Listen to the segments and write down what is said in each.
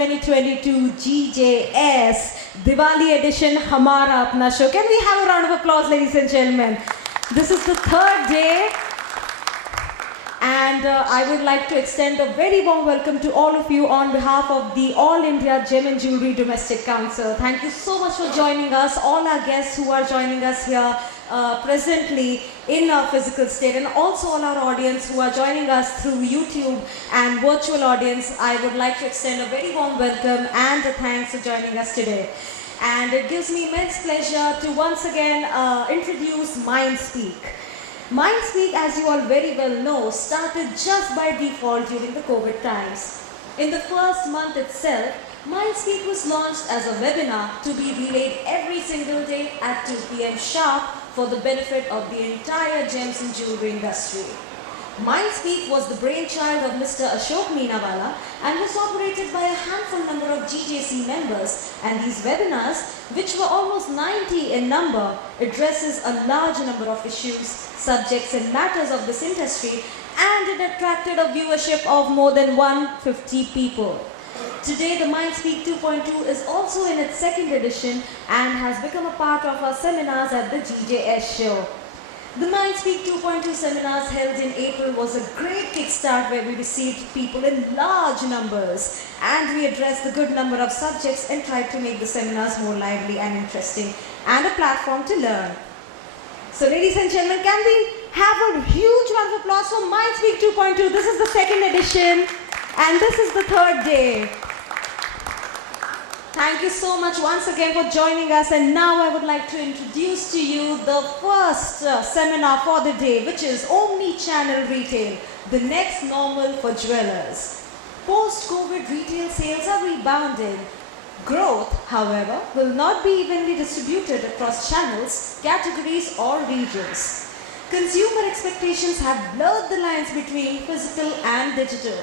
2022 GJS Diwali edition Hamara Apna Show. Can we have a round of applause, ladies and gentlemen? This is the third day, and I would like to extend a very warm welcome to all of you on behalf of the All India Gem and Jewelry Domestic Council. Thank you so much for joining us, all our guests who are joining us here presently in our physical state, and also all our audience who are joining us through YouTube and virtual audience. I would like to extend a very warm welcome and a thanks for joining us today. And it gives me immense pleasure to once again introduce MindSpeak. MindSpeak, as you all very well know, started just by default during the COVID times. In the first month itself, MindSpeak was launched as a webinar to be relayed every single day at 2 p.m. sharp for the benefit of the entire gems and jewelry industry. MindSpeak was the brainchild of Mr. Ashok Meenawala and was operated by a handful number of GJC members, and these webinars, which were almost 90 in number, addresses a large number of issues, subjects and matters of this industry, and it attracted a viewership of more than 150 people. Today, the MindSpeak 2.2 is also in its second edition and has become a part of our seminars at the GJS show. The MindSpeak 2.2 seminars held in April was a great kickstart where we received people in large numbers, and we addressed a good number of subjects and tried to make the seminars more lively and interesting and a platform to learn. So ladies and gentlemen, can we have a huge round of applause for MindSpeak 2.2? This is the second edition and this is the third day. Thank you so much once again for joining us, and now I would like to introduce to you the first seminar for the day, which is Omnichannel Retail, the next normal for jewelers. Post-COVID retail sales are rebounding. Growth, however, will not be evenly distributed across channels, categories or regions. Consumer expectations have blurred the lines between physical and digital.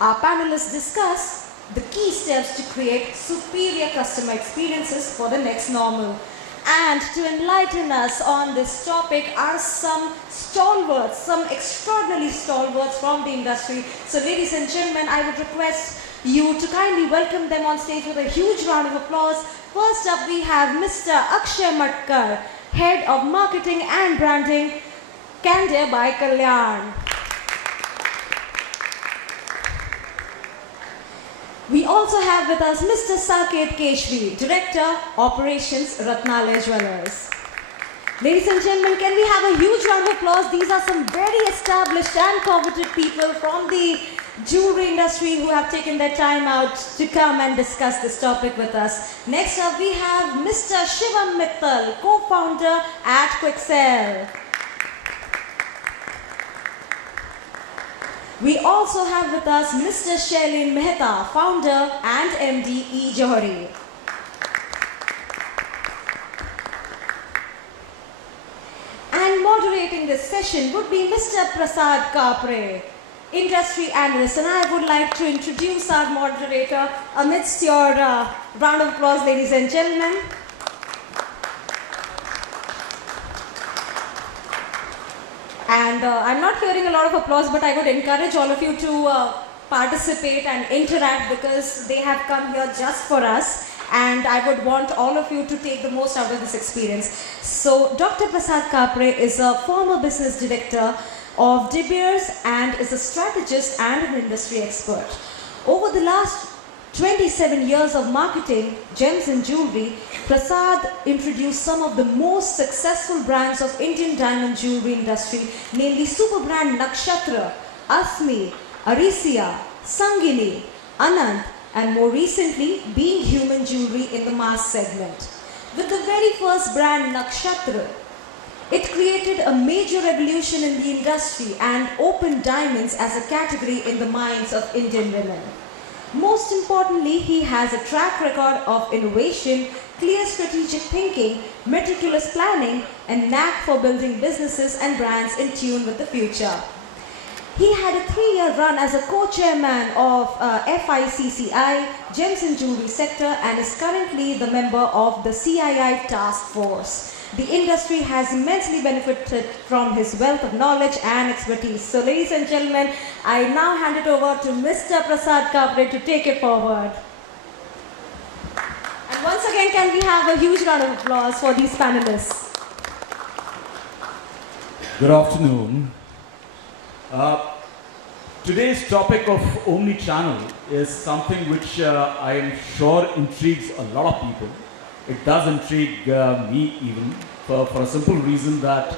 Our panelists discuss the key steps to create superior customer experiences for the next normal. And to enlighten us on this topic are some stalwarts, some extraordinary stalwarts from the industry. So ladies and gentlemen, I would request you to kindly welcome them on stage with a huge round of applause. First up, we have Mr. Akshay Matkar, Head of Marketing and Branding, Candere by Kalyan. We also have with us Mr. Saket, Keshri, Director, Operations, Ratnalaya Jewellers. Ladies and gentlemen, can we have a huge round of applause? These are some very established and coveted people from the jewelry industry who have taken their time out to come and discuss this topic with us. Next up, we have Mr. Shailen Mehta, co-founder at Quicksell. We also have with us Mr. Shailen Mehta, founder and MD johri. And moderating this session would be Mr. Prasad, Kapre, industry analyst. And I would like to introduce our moderator amidst your round of applause, ladies and gentlemen. And I'm not hearing a lot of applause, but I would encourage all of you to participate and interact, because they have come here just for us. And I would want all of you to take the most out of this experience. So Dr. Prasad Kapre is a former business director of De Beers and is a strategist and an industry expert. Over the last 27 years of marketing gems and jewelry, Prasad introduced some of the most successful brands of Indian diamond jewelry industry, namely super brand Nakshatra, Asmi, Arisia, Sangini, Anand, and more recently Being Human Jewelry in the mass segment. With the very first brand Nakshatra, it created a major revolution in the industry and opened diamonds as a category in the minds of Indian women. Most importantly, he has a track record of innovation, clear strategic thinking, meticulous planning, and knack for building businesses and brands in tune with the future. He had a 3-year run as a co-chairman of FICCI, Gems and Jewelry Sector, and is currently the member of the CII Task Force. The industry has immensely benefited from his wealth of knowledge and expertise. So ladies and gentlemen, I now hand it over to Mr. Prasad Kapre to take it forward. again, can we have a huge round of applause for these panelists? Good afternoon. Today's topic of Omnichannel is something which I am sure intrigues a lot of people. It does intrigue me even for a simple reason that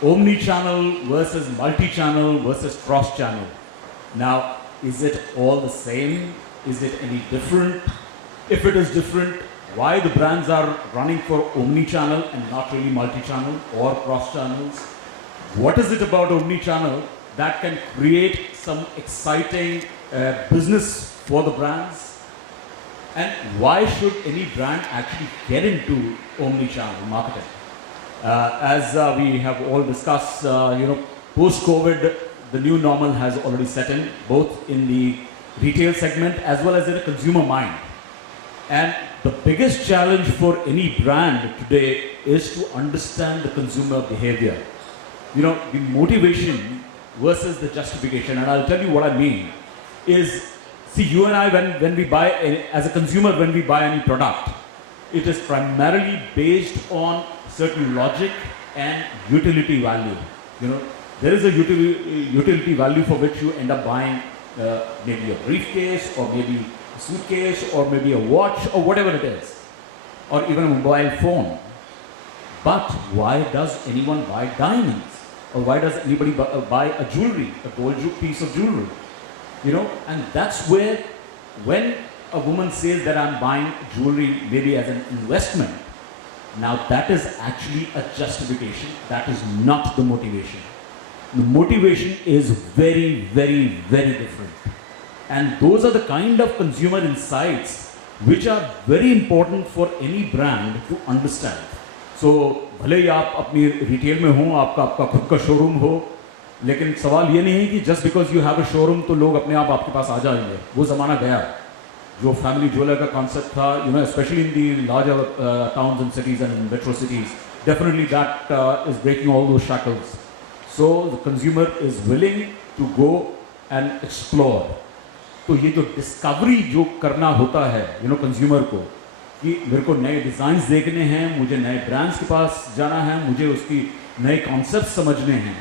Omnichannel versus multi-channel versus cross-channel. Now, is it all the same? Is it any different? If it is different, why the brands are running for Omnichannel and not really multi-channel or cross-channels? What is it about Omnichannel that can create some exciting business for the brands? And why should any brand actually get into Omnichannel marketing? As we have all discussed, post-COVID, the new normal has already set in, both in the retail segment as well as in the consumer mind. And the biggest challenge for any brand today is to understand the consumer behavior. The motivation versus the justification. And I'll tell you what I mean is, see, you and I, when we buy, as a consumer, when we buy any product, it is primarily based on certain logic and utility value. There is a utility value for which you end up buying maybe a briefcase or maybe a suitcase or maybe a watch or whatever it is, or even a mobile phone. But why does anyone buy diamonds? Or why does anybody buy a jewelry, a gold piece of jewelry? And that's where, when a woman says that I'm buying jewelry maybe as an investment, now that is actually a justification. That is not the motivation. The motivation is very, very, very different. And those are the kind of consumer insights which are very important for any brand to understand. So, भले ही आप अपनी retail में हो, आपका खुद का showroom हो, लेकिन सवाल ये नहीं है कि just because you have a showroom तो लोग अपने आप आपके पास आ जाएंगे. वो ज़माना गया. जो फैमिली ज्वेलर का कॉन्सेप्ट था, especially in the larger towns and cities and metro cities, definitely that is breaking all those shackles. So the consumer is willing to go and explore. तो ये जो discovery जो करना होता है, consumer को, कि मेरे को नए डिज़ाइंस देखने हैं, मुझे नए ब्रांड्स के पास जाना है, मुझे उसकी नए कॉन्सेप्ट समझने हैं,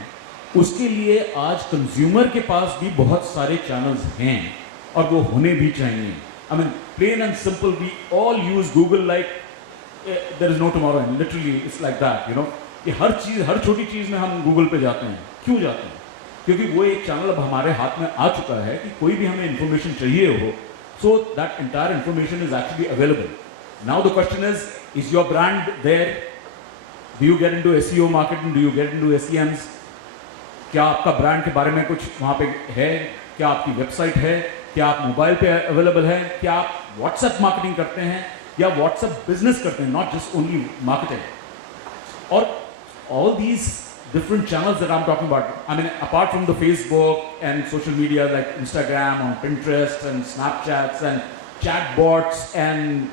उसके लिए आज कंज्यूमर के पास भी बहुत सारे चैनल्स हैं और वो होने भी चाहिए. I mean, plain and simple, we all use Google like there is no tomorrow, and literally it's like that, कि हर छोटी चीज़ में हम गूगल पे जाते हैं. क्यों जाते हैं? क्योंकि वो एक चैनल अब हमारे हाथ में आ चुका है कि कोई भी हमें इन्फॉर्मेशन चाहिए हो, so that entire information is actually available. Now the question is your brand there? Do you get into SEO marketing? Do you get into SEMs? क्या आपका ब्रांड के बारे में कुछ वहाँ पे है? क्या आपकी वेबसाइट है? क्या आप मोबाइल पे अवेलेबल है? क्या आप व्हाट्सएप मार्केटिंग करते हैं या व्हाट्सएप बिजनेस करते हैं? Not just only marketing. Or all these different channels that I'm talking about. I mean, apart from the Facebook and social media like Instagram, on Pinterest and Snapchats and chatbots and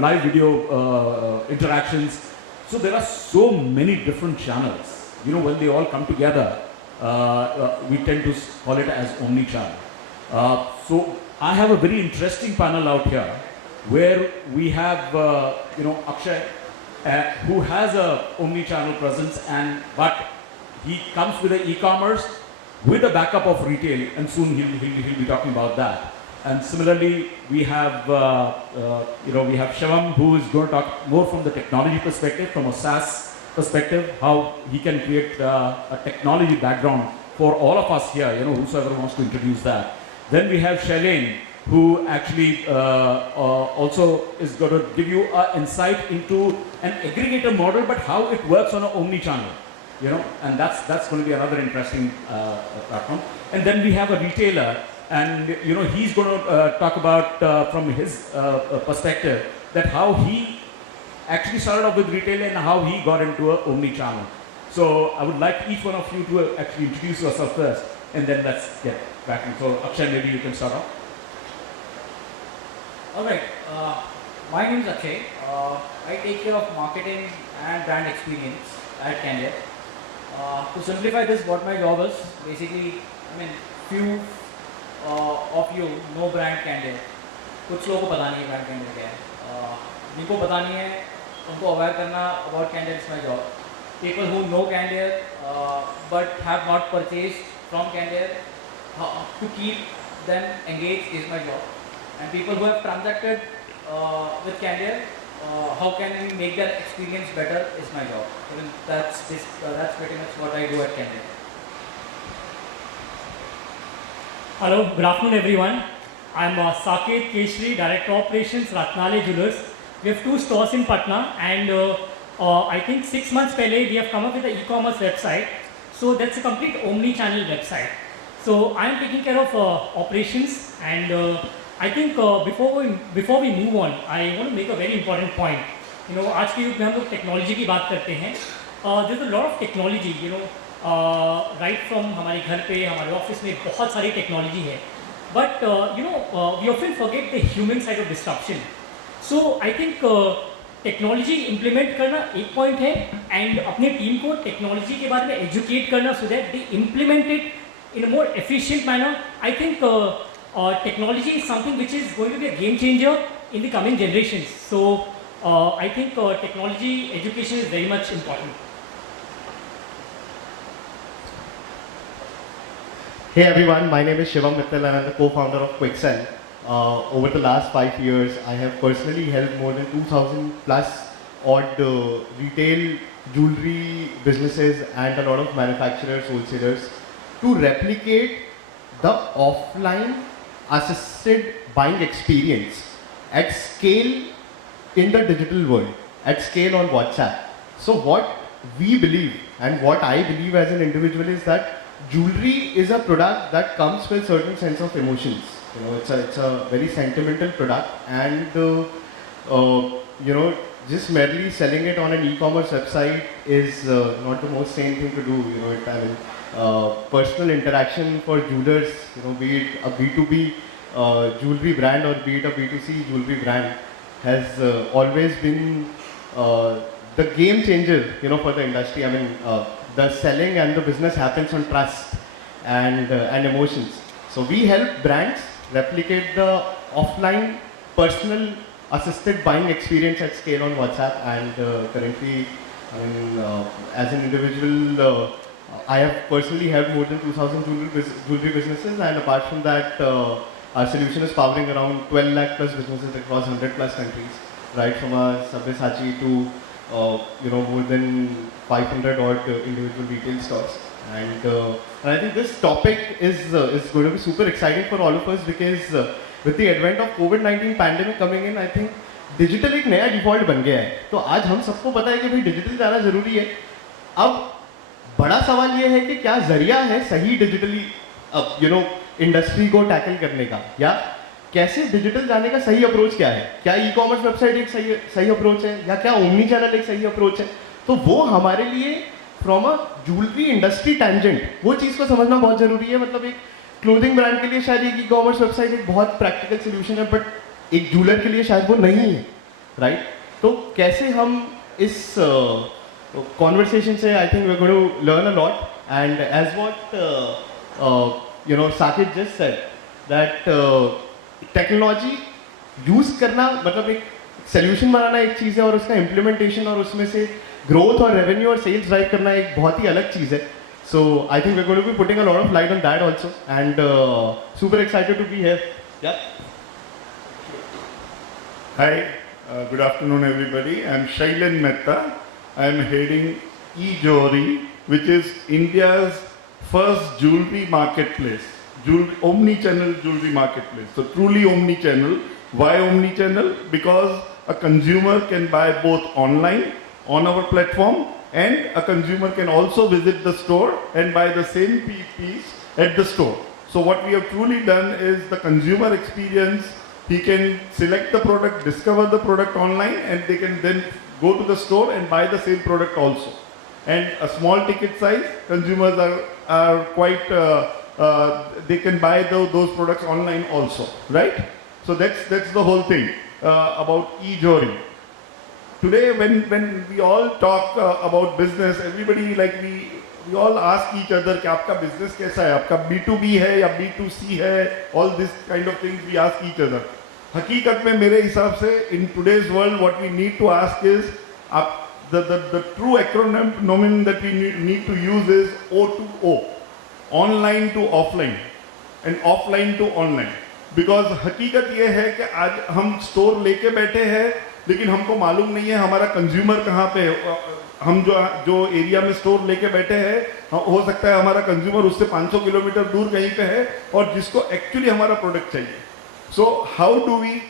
live video interactions. So there are so many different channels. When they all come together, we tend to call it as Omnichannel. So I have a very interesting panel out here where we have, Akshay, who has a Omnichannel presence, but he comes with an e-commerce with a backup of retail, and soon he'll be talking about that. And similarly, we have Shivam, who is going to talk more from the technology perspective, from a SaaS perspective, how he can create a technology background for all of us here, whosoever wants to introduce that. Then we have Shailen, who actually also is going to give you an insight into an aggregator model, but how it works on an omni-channel, and that's going to be another interesting platform. And then we have a retailer, and he's going to talk about from his perspective that how he actually started off with retail and how he got into an omni-channel. So I would like each one of you to actually introduce yourself first, and then let's get back in. So Akshay, maybe you can start off. All right. My name is Akshay. I take care of marketing and brand experience at Candere. To simplify this, what my job is, basically, few of you know brand Candere. कुछ लोगों को पता नहीं है brand कैंडर क्या है, जिनको पता नहीं है उनको अवेयर करना about cancer is my job. People who know Candere but have not purchased from Candere, to keep them engaged is my job. And people who have transacted with Candere, how can we make their experience better is my job. Even that's pretty much what I do at Candere. Hello, good afternoon everyone. I'm Saket, Keshri, Director Operations, Ratnalaya Jewelers. We have 2 stores in Patna, and I think 6 months pehle we have come up with an e-commerce website. So that's a complete Omnichannel website. So I am taking care of operations, and I think before we move on, I want to make a very important point. You know, आज के युग में हम लोग technology की बात करते हैं. There's a lot of technology, you know, right from हमारे घर पे, हमारे ऑफिस में बहुत सारी टेक्नोलॉजी है. But you know, we often forget the human side of disruption. So I think technology implement करना एक पॉइंट है, एंड अपने टीम को टेक्नोलॉजी के बारे में एजुकेट करना so that they implement it in a more efficient manner. I think technology is something which is going to be a game changer in the coming generations. So I think technology education is very much important. Hey everyone, my name is Shailen Mehta and I'm the co-founder of Quicksell. Over the last 5 years, I have personally helped more than 2,000 plus odd retail jewelry businesses and a lot of manufacturers, wholesalers to replicate the offline assisted buying experience at scale in the digital world, at scale on WhatsApp. So what we believe and what I believe as an individual is that jewelry is a product that comes with certain sense of emotions. You know, it's a very sentimental product, and you know, just merely selling it on an e-commerce website is not the most sane thing to do. You know, I mean, personal interaction for jewelers, you know, be it a B2B jewelry brand or be it a B2C jewelry brand, has always been the game changer, you know, for the industry. I mean, the selling and the business happens on trust and emotions. So we help brands replicate the offline personal assisted buying experience at scale on WhatsApp, and currently, I mean, as an individual, I have personally helped more than 2,000 jewelry businesses, and apart from that, our solution is powering around 12 lakh plus businesses across 100 plus countries, right from a Sabyasachi to you know, more than 500 odd individual retail stores. And I think this topic is going to be super exciting for all of us, because with the advent of COVID-19 pandemic coming in, I think digital एक नया default बन गया है. तो आज हम सबको पता है कि भाई digital जाना ज़रूरी है. अब बड़ा सवाल ये है कि क्या ज़रिया है सही digitally you know, industry को tackle करने का, या कैसे डिजिटल जाने का सही अप्रोच क्या है. क्या ई-कॉमर्स वेबसाइट एक सही अप्रोच है, या क्या ओमनी चैनल एक सही अप्रोच है. तो वो हमारे लिए from a jewellery industry tangent वो चीज़ को समझना बहुत ज़रूरी है. मतलब एक क्लोथिंग ब्रांड के लिए शायद एक ई-कॉमर्स वेबसाइट एक बहुत प्रैक्टिकल सोल्यूशन है, बट एक ज्वेलर के लिए शायद वो नहीं है, राइट. तो कैसे हम इस कॉन्वर्सेशन से I think we are going to learn a lot, and as what you know Saket just said that technology use करना मतलब एक सोल्यूशन बनाना एक चीज़ है, और उसका इम्प्लीमेंटेशन और उसमें से ग्रोथ और रेवेन्यू और सेल्स ड्राइव करना एक बहुत ही अलग चीज़ है. So I think we are going to be putting a lot of light on that also, and super excited to be here. Yeah Hi, good afternoon everybody. I am Shailen Mehta. I am heading eJohri, which is India's first jewelry marketplace, omni-channel jewelry marketplace. So truly omni-channel. Why omni-channel? Because a consumer can buy both online on our platform, and a consumer can also visit the store and buy the same piece at the store. So what we have truly done is the consumer experience. He can select the product, discover the product online, and they can then go to the store and buy the same product also. And a small ticket size, consumers are quite, they can buy those products online also, right? So that's the whole thing about eJohri. Today, when we all talk about business, everybody we all ask each other कि आपका business कैसा है, आपका B2B है या B2C है, all this kind of things we ask each other. हकीकत में मेरे हिसाब से in today's world what we need to ask is the true acronym that we need to use is O2O, online to offline and offline to online. Because हकीकत ये है कि आज हम स्टोर लेके बैठे हैं लेकिन हमको मालूम नहीं है हमारा कंज्यूमर कहाँ पे है. हम जो एरिया में स्टोर लेके बैठे हैं हो सकता है हमारा कंज्यूमर उससे 500 किलोमीटर दूर कहीं पे है और जिसको एक्चुअली हमारा प्रोडक्ट चाहिए. So how do we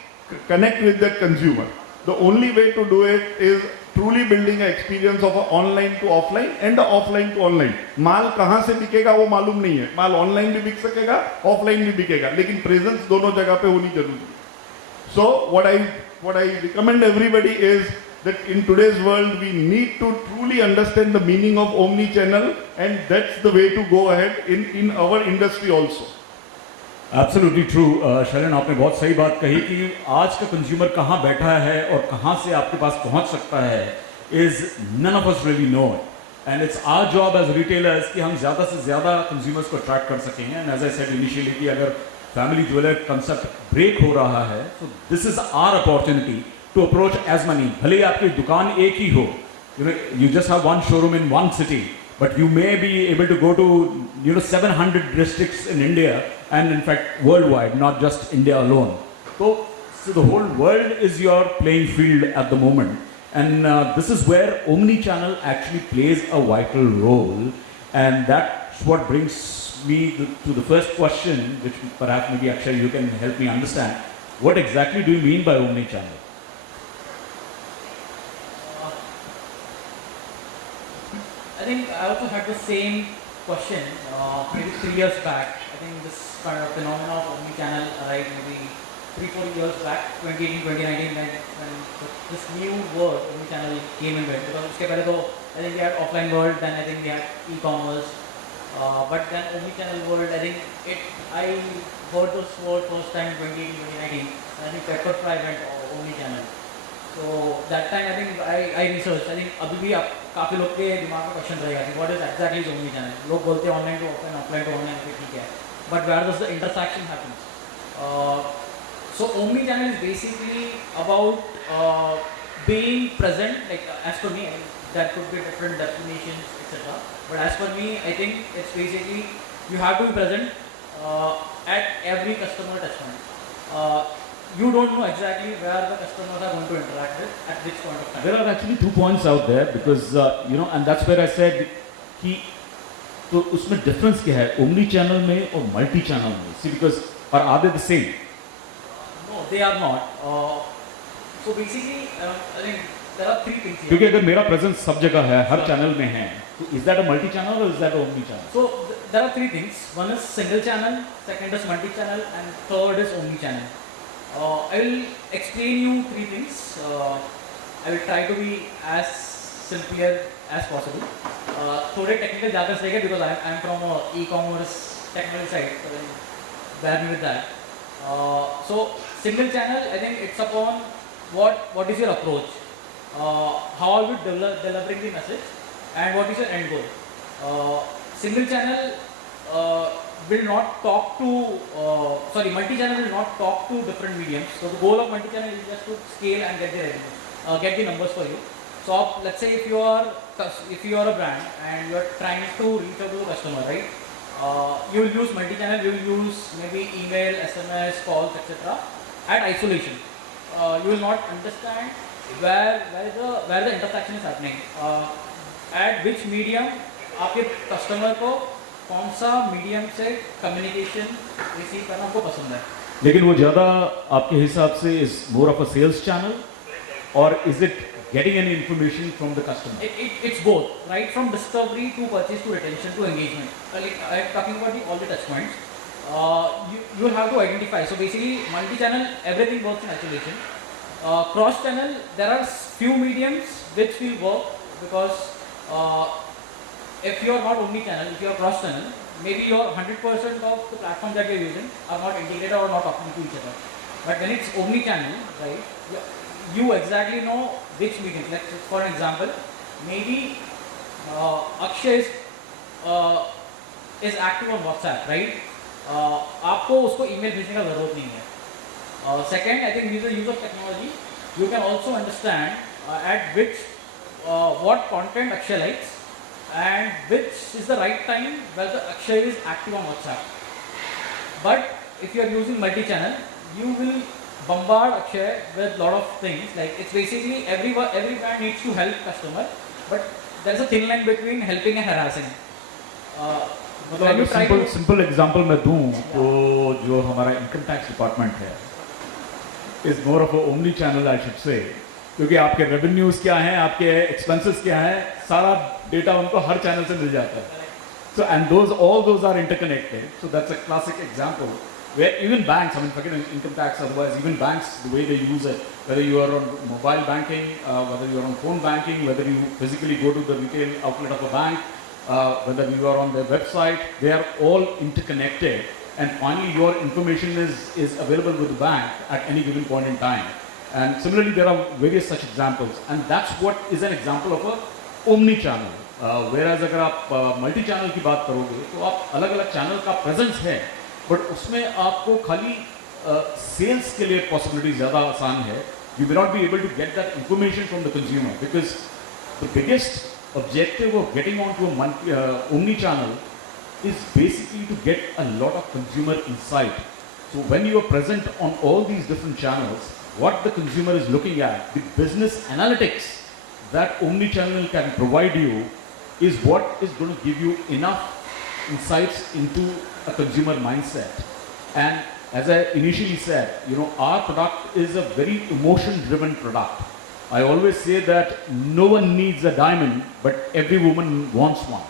connect with that consumer? The only way to do it is truly building an experience of a online to offline and a offline to online. माल कहाँ से बिकेगा वो मालूम नहीं है. माल online भी बिक सकेगा, ऑफलाइन भी बिकेगा, लेकिन प्रेजेंस दोनों जगह पे होनी जरूरी है. So what I recommend everybody is that in today's world we need to truly understand the meaning of omnichannel, and that's the way to go ahead in our industry also. Absolutely true. Shailene, आपने बहुत सही बात कही कि आज का consumer कहाँ बैठा है और कहाँ से आपके पास पहुँच सकता है is none of us really know. And it's our job as retailers कि हम ज़्यादा से ज़्यादा कंज्यूमर्स को अट्रैक्ट कर सकें. And as I said initially कि अगर फैमिली ज्वेलर कंसेप्ट ब्रेक हो रहा है तो this is our opportunity to approach as money. भले ही आपकी दुकान एक ही हो, you just have one showroom in one city, but you may be able to go to 700 districts in India and in fact worldwide, not just India alone. So the whole world is your playing field at the moment, and this is where Omnichannel actually plays a vital role, and that's what brings me to the first question, which perhaps maybe Akshay you can help me understand. What exactly do you mean by Omnichannel? I think I also had the same question maybe 3 years back. I think this kind of phenomenon of omnichannel arrived maybe 3-4 years back, 2018, 2019, when this new word omnichannel came in. Because uske pehle to I think we had offline world, then I think we had e-commerce, but then omnichannel world, I think I heard this word first time 2018, 2019. I think Kapre went omnichannel. So that time I think I researched. I think अभी भी आप काफ़ी लोग के दिमाग में question रहेगा कि what is exactly is omnichannel. लोग बोलते हैं online to offline, offline to online, ठीक है. But where does the intersection happen? So omnichannel is basically about being present. Like as per me, there could be different definitions, etc. But as per me, I think it's basically you have to be present at every customer touchpoint. You don't know exactly where the customers are going to interact with at which point of time. There are actually 2 points out there because and that's where I said कि तो उसमें difference क्या है omni channel में और multi channel में? See, because are they the same? No, they are not. So basically, I think there are 3 things here. क्योंकि अगर मेरा presence सब जगह है, हर channel में है, तो is that a multi channel or is that a omni channel? So there are 3 things. One is single channel, second is multi channel, and third is omni channel. I will explain you 3 things. I will try to be as simpler as possible. थोड़े technical jargons रहेंगे because I am from a e-commerce technical side, so bear me with that. So single channel, I think it's upon what is your approach, how are you delivering the message, and what is your end goal. Single channel will not talk to, multi-channel will not talk to different mediums. So the goal of multi-channel is just to scale and get the revenue, get the numbers for you. So let's say if you are a brand and you are trying to reach out to the customer, right? You will use multi-channel, you will use maybe email, SMS, calls, etc. at isolation. You will not understand where the intersection is happening. At which medium आपके customer को कौन सा medium से communication receive करना आपको पसंद है. लेकिन वो ज़्यादा आपके हिसाब से is more of a sales channel or is it getting any information from the customer? It's both, right from discovery to purchase to retention to engagement. Like I'm talking about all the touch points. You have to identify. So basically multi-channel, everything works in isolation. Cross-channel, there are few mediums which will work because if you are not omni-channel, if you are cross-channel, maybe your 100% of the platforms that you are using are not integrated or not talking to each other. But when it's omni-channel, right, you exactly know which medium. Like for example, maybe Akshay is active on WhatsApp, right? आपको उसको email भेजने का ज़रूरत नहीं है. Second, I think with the use of technology, you can also understand at which what content Akshay likes and which is the right time whether Akshay is active on WhatsApp. But if you are using multi-channel, you will bombard Akshay with lot of things. Like it's basically every brand needs to help customer, but there is a thin line between helping and harassing. When you try to simple example मैं दूं तो जो हमारा income tax department है is more of a omni channel I should say, क्योंकि आपके revenues क्या हैं, आपके एक्सपेंसेस क्या हैं, सारा डेटा उनको हर चैनल से मिल जाता है. So and all those are interconnected. So that's a classic example where even banks, I mean, forget income tax, otherwise even banks, the way they use it, whether you are on mobile banking, whether you are on phone banking, whether you physically go to the retail outlet of a bank, whether you are on their website, they are all interconnected. And finally, your information is available with the bank at any given point in time. And similarly, there are various such examples. And that's what is an example of a omni-channel. Whereas अगर आप multi channel की बात करोगे तो आप अलग अलग channel का प्रेजेंस है, बट उसमें आपको खाली सेल्स के लिए पॉसिबिलिटी ज़्यादा आसान है. You may not be able to get that information from the consumer because the biggest objective of getting onto a omni-channel is basically to get a lot of consumer insight. So when you are present on all these different channels, what the consumer is looking at, the business analytics that omni-channel can provide you is what is going to give you enough insights into a consumer mindset. And as I initially said, our product is a very emotion-driven product. I always say that no one needs a diamond, but every woman wants one.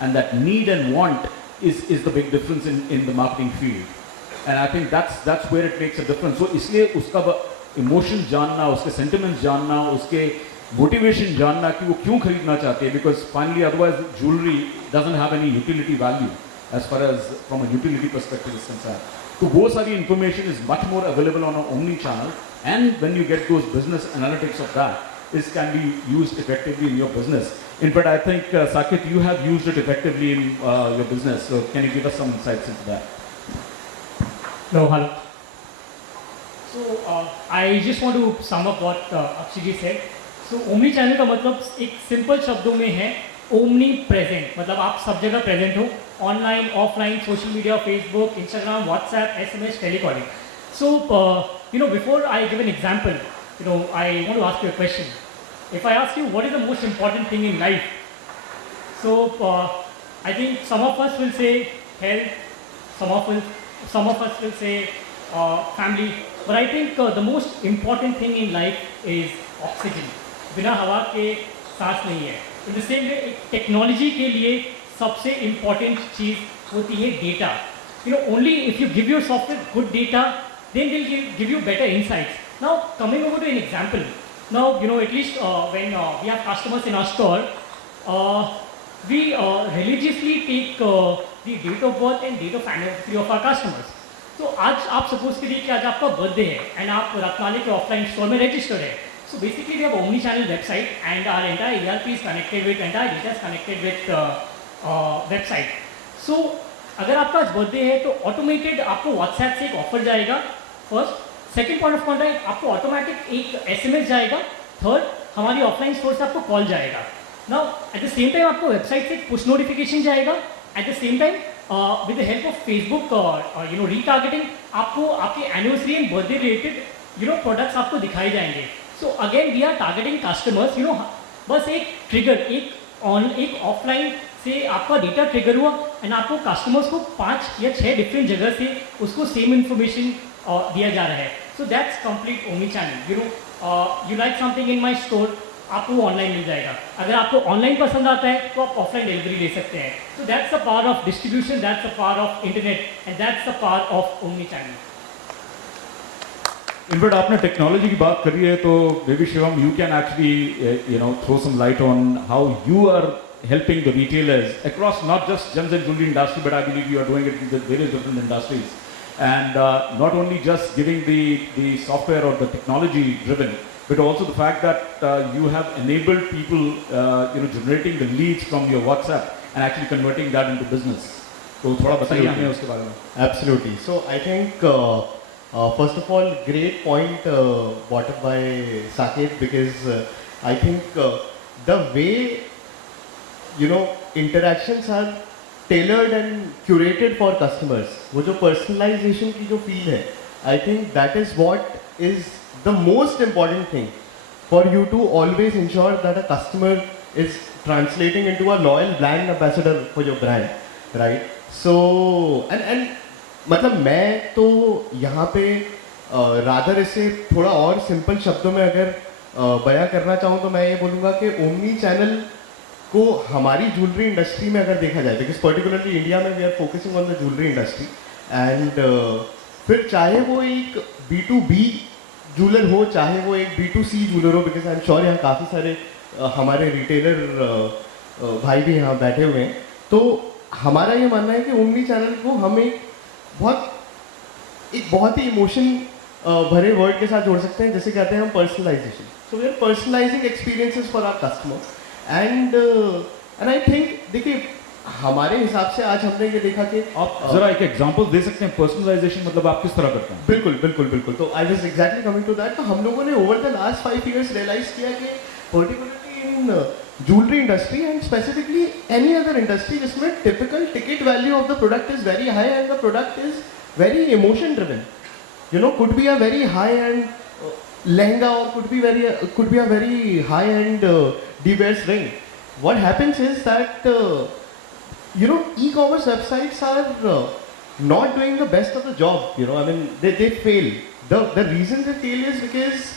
And that need and want is the big difference in the marketing field. And I think that's where it makes a difference. So इसलिए उसका emotion जानना, उसके sentiments जानना, उसके motivation जानना कि वो क्यों खरीदना चाहते हैं, because finally otherwise jewelry doesn't have any utility value as far as from a utility perspective is concerned. So वो सारी information is much more available on an omni channel, and when you get those business analytics of that, this can be used effectively in your business. In fact, I think Saket, you have used it effectively in your business. So can you give us some insights into that? No, hello. So I just want to sum up what Akshay ji said. So omni channel का मतलब एक simple शब्दों में है omni present, मतलब आप सब जगह प्रेजेंट हो, online offline, social media, Facebook, Instagram, WhatsApp, SMS, telecalling. So before I give an example, I want to ask you a question. If I ask you what is the most important thing in life, so I think some of us will say health, some of us will say family, but I think the most important thing in life is oxygen. बिना हवा के सांस नहीं है. In the same way, technology के लिए सबसे important चीज़ होती है data. Only if you give your software good data, then they'll give you better insights. Now, coming over to an example. Now, at least when we have customers in our store, we religiously take the date of birth and date of anniversary of our customers. So, आज आप suppose करिए कि आज आपका birthday है and आप रत्नालय के offline store में रजिस्टर है. So basically, we have omni-channel website, and our entire ERP is connected with, entire data is connected with website. So अगर आपका आज बर्थडे है तो ऑटोमेटेड आपको व्हाट्सएप से एक ऑफर जाएगा. First, second point of contact आपको ऑटोमेटिक एक एसएमएस जाएगा. थर्ड, हमारी ऑफलाइन स्टोर से आपको कॉल जाएगा. Now at the same time आपको वेबसाइट से पुश नोटिफिकेशन जाएगा. At the same time with the help of Facebook retargeting आपको आपके anniversary and birthday related products आपको दिखाए जाएंगे. So again we are targeting customers. बस एक ट्रिगर, एक ऑफलाइन से आपका डेटा ट्रिगर हुआ एंड आपको कस्टमर्स को 5 या 6 डिफरेंट जगह से उसको सेम इन्फॉर्मेशन दिया जा रहा है. So that's complete omni channel. You like something in my store, आपको ऑनलाइन मिल जाएगा. अगर आपको ऑनलाइन पसंद आता है तो आप ऑफलाइन डिलीवरी ले सकते हैं. So that's the power of distribution, that's the power of internet, and that's the power of omnichannel. In fact आपने टेक्नोलॉजी की बात करी है तो maybe Shivam you can actually throw some light on how you are helping the retailers across not just gems and jewelry industry, but I believe you are doing it in the various different industries. And not only just giving the software or the technology driven, but also the fact that you have enabled people generating the leads from your WhatsApp and actually converting that into business. So थोड़ा बताइए हमें उसके बारे में. Absolutely. So I think First of all, great point brought up by Saket, because I think the way, you know, interactions are tailored and curated for customers, वो जो personalization की जो feel है, I think that is what is the most important thing for you to always ensure that a customer is translating into a loyal brand ambassador for your brand, right? So and मतलब मैं तो यहाँ पे rather इसे थोड़ा और simple शब्दों में अगर बयां करना चाहूँ तो मैं ये बोलूँगा कि ओमनी चैनल को हमारी ज्वेलरी इंडस्ट्री में अगर देखा जाए, बिकॉज पर्टिकुलरली इंडिया में we are focusing on the jewellery industry, and फिर चाहे वो एक B2B ज्वेलर हो, चाहे वो एक B2C ज्वेलर हो, बिकॉज आई एम श्योर यहाँ काफ़ी सारे हमारे रिटेलर भाई भी यहाँ बैठे हुए हैं, तो हमारा ये मानना है कि ओमनी चैनल को हम एक बहुत ही इमोशन भरे वर्ड के साथ जोड़ सकते हैं, जैसे कहते हैं हम personalisation. So we are personalising experiences for our customer, and I think देखिए हमारे हिसाब से आज हमने ये देखा कि आप जरा एक एग्जांपल दे सकते हैं पर्सनलाइजेशन मतलब आप किस तरह करते हैं? बिल्कुल बिल्कुल बिल्कुल. तो I was exactly coming to that. तो हम लोगों ने over the last 5 years realise किया कि particularly in jewellery industry and specifically any other industry जिसमें typical ticket value of the product is very high and the product is very emotion driven, you know, could be a very high end lehenga or could be a very high end device ring. What happens is that you know, e-commerce websites are not doing the best of the job, you know. I mean they fail. The reason they fail is because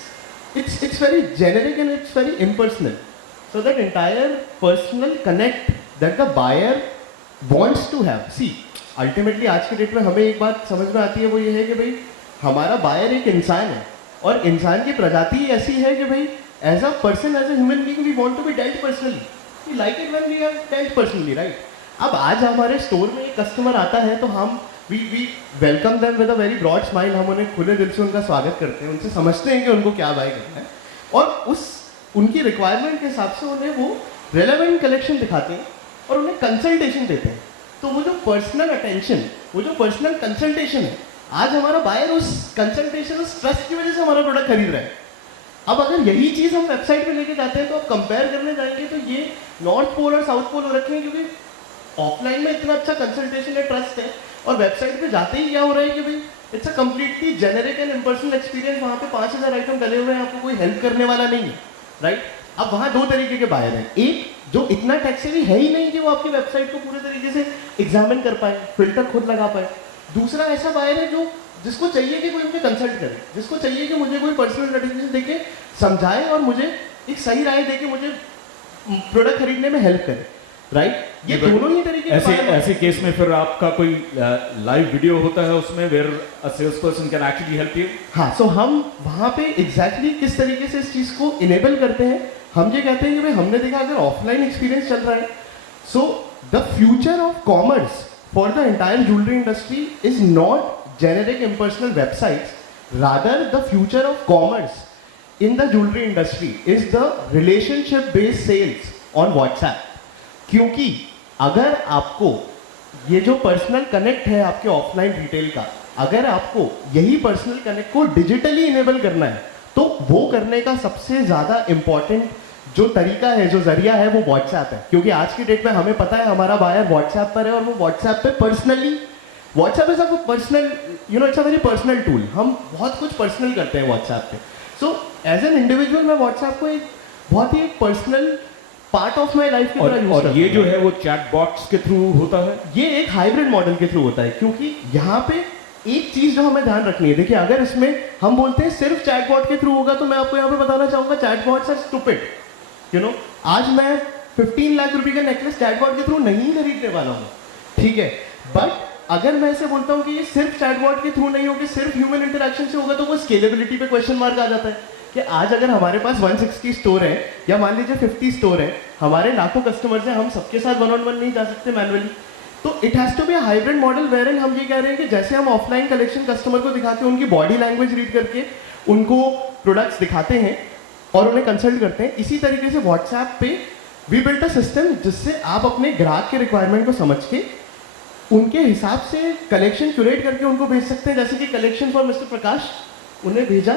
it's very generic and it's very impersonal. So that entire personal connect that the buyer wants to have, see, ultimately आज के date में हमें एक बात समझ में आती है, वो ये है कि भाई हमारा बायर एक इंसान है और इंसान की प्रजाति ऐसी है कि भाई as a person, as a human being we want to be dealt personally. We like it when we are dealt personally, right? अब आज हमारे स्टोर में एक कस्टमर आता है तो हम we welcome them with a very broad smile. हम उन्हें खुले दिल से उनका स्वागत करते हैं, उनसे समझते हैं कि उनको क्या बाय करना है और उस उनकी रिक्वायरमेंट के हिसाब से उन्हें वो रेलेवेंट कलेक्शन दिखाते हैं और उन्हें कंसल्टेशन देते हैं. तो वो जो पर्सनल अटेंशन, वो जो पर्सनल कंसल्टेशन है, आज हमारा बायर उस कंसल्टेशन, उस ट्रस्ट की वजह से हमारा प्रोडक्ट खरीद रहा है. अब अगर यही चीज़ हम वेबसाइट पे लेके जाते हैं तो आप कंपेयर करने जाएंगे तो ये नॉर्थ पोल और साउथ पोल हो रखे हैं, क्योंकि ऑफलाइन में इतना अच्छा कंसल्टेशन है, ट्रस्ट है, और वेबसाइट पे जाते ही क्या हो रहा है कि भाई it's a completely generic and impersonal experience. वहाँ पे 5000 आइटम डले हुए हैं, आपको कोई हेल्प करने वाला नहीं है, राइट? अब वहाँ दो तरीके के बायर हैं. एक जो इतना टैक्सेबल है ही नहीं कि वो आपकी वेबसाइट को पूरे तरीके से एग्जामिन कर पाए, फिल्टर खुद लगा पाए. दूसरा ऐसा बायर है जो जिसको चाहिए कि कोई मुझे कंसल्ट करे, जिसको चाहिए कि मुझे कोई पर्सनल नोटिफिकेशन देके समझाए और मुझे एक सही राय देके मुझे प्रोडक्ट खरीदने में हेल्प करे, राइट? ये दोनों ही तरीके ऐसे केस में फिर आपका कोई लाइव वीडियो होता है उसमें where a sales person can actually help you. हाँ, सो हम वहाँ पे एग्जैक्टली किस तरीके से इस चीज़ को इनेबल करते हैं. हम ये कहते हैं कि भाई हमने देखा अगर ऑफलाइन एक्सपीरियंस चल रहा है, so the future of commerce for the entire jewellery industry is not generic impersonal websites, rather the future of commerce in the jewellery industry is the relationship based sales on WhatsApp. क्योंकि अगर आपको ये जो personal connect है आपके offline retail का, अगर आपको यही पर्सनल कनेक्ट को डिजिटली इनेबल करना है तो वो करने का सबसे ज़्यादा इम्पॉर्टेंट जो तरीका है, जो जरिया है, वो व्हाट्सएप है. क्योंकि आज की डेट में हमें पता है हमारा बायर व्हाट्सएप पर है और वो व्हाट्सएप पे personally, WhatsApp is a personal, you know, it's a very personal tool. हम बहुत कुछ पर्सनल करते हैं व्हाट्सएप पे. सो एज एन इंडिविजुअल मैं व्हाट्सएप को एक बहुत ही एक personal part of my life की तरह यूज करता हूं. और ये जो है वो चैट बॉट्स के थ्रू होता है, ये एक हाइब्रिड मॉडल के थ्रू होता है. क्योंकि यहाँ पे एक चीज जो हमें ध्यान रखनी है, देखिए अगर इसमें हम बोलते हैं सिर्फ चैटबॉट के थ्रू होगा तो मैं आपको यहाँ पे बताना चाहूंगा chatbots are stupid. You know, आज मैं 15 लाख रुपए का नेकलेस चैटबॉट के थ्रू नहीं खरीदने वाला हूँ, ठीक है? बट अगर मैं ऐसे बोलता हूँ कि ये सिर्फ चैटबॉट के थ्रू नहीं होगा, सिर्फ ह्यूमन इंटरेक्शन से होगा, तो वो स्केलेबिलिटी पे क्वेश्चन मार्क आ जाता है कि आज अगर हमारे पास 160 स्टोर है या मान लीजिए 50 स्टोर है, हमारे लाखों कस्टमर्स हैं, हम सबके साथ 1-on-1 नहीं जा सकते मैनुअली. तो it has to be a hybrid model wherein हम ये कह रहे हैं कि जैसे हम ऑफलाइन कलेक्शन कस्टमर को दिखा के उनकी बॉडी लैंग्वेज रीड करके उनको प्रोडक्ट्स दिखाते हैं और उन्हें कंसल्ट करते हैं, इसी तरीके से व्हाट्सएप पे वी बिल्ट अ सिस्टम जिससे आप अपने ग्राहक के रिक्वायरमेंट को समझ के उनके हिसाब से कलेक्शन क्यूरेट करके उनको भेज सकते हैं, जैसे कि कलेक्शन फॉर मिस्टर प्रकाश उन्हें भेजा।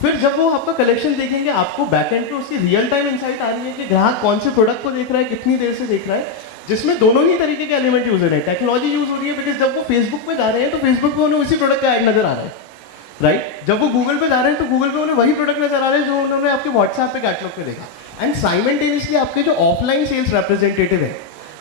फिर जब वो आपका कलेक्शन देखेंगे, आपको बैकएंड पे उसकी रियल टाइम इंसाइट आ रही है कि ग्राहक कौन से प्रोडक्ट को देख रहा है, कितनी देर से देख रहा है, जिसमें दोनों ही तरीके के एलिमेंट यूज हो रहे हैं। टेक्नोलॉजी यूज हो रही है बिकॉज जब वो फेसबुक पे जा रहे हैं तो फेसबुक पे उन्हें उसी प्रोडक्ट का ऐड नजर आ रहा है, राइट। जब वो गूगल पे जा रहे हैं तो गूगल पे उन्हें वही प्रोडक्ट नजर आ रहे हैं जो उन्होंने आपके व्हाट्सएप पे कैटलॉग पे देखा। एंड साइमल्टेनियसली आपके जो ऑफलाइन सेल्स रिप्रेजेंटेटिव है,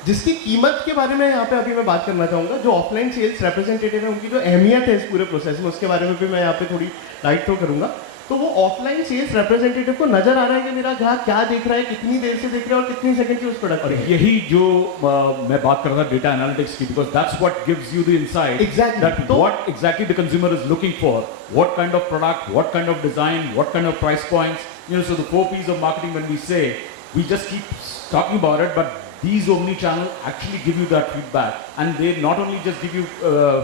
जिसकी कीमत के बारे में यहाँ पे अभी मैं बात करना चाहूँगा, जो ऑफलाइन सेल्स रिप्रेजेंटेटिव है उनकी जो अहमियत है इस पूरे प्रोसेस में, उसके बारे में भी मैं यहाँ पे थोड़ी लाइट थ्रो करूँगा। तो वो ऑफलाइन सेल्स रिप्रेजेंटेटिव को नजर आ रहा है कि मेरा ग्राहक क्या देख रहा है, कितनी देर से देख रहा है और कितनी सेकंड से उस प्रोडक्ट और पर। यही जो मैं बात कर रहा था डेटा एनालिटिक्स की, because that's what gives you the insight Exactly. That what exactly the consumer is looking for, what kind of product, what kind of design, what kind of price points, you know, so the 4 P's of marketing, when we say, we just keep talking about it, but these omni-channel actually give you that feedback, and they not only just give you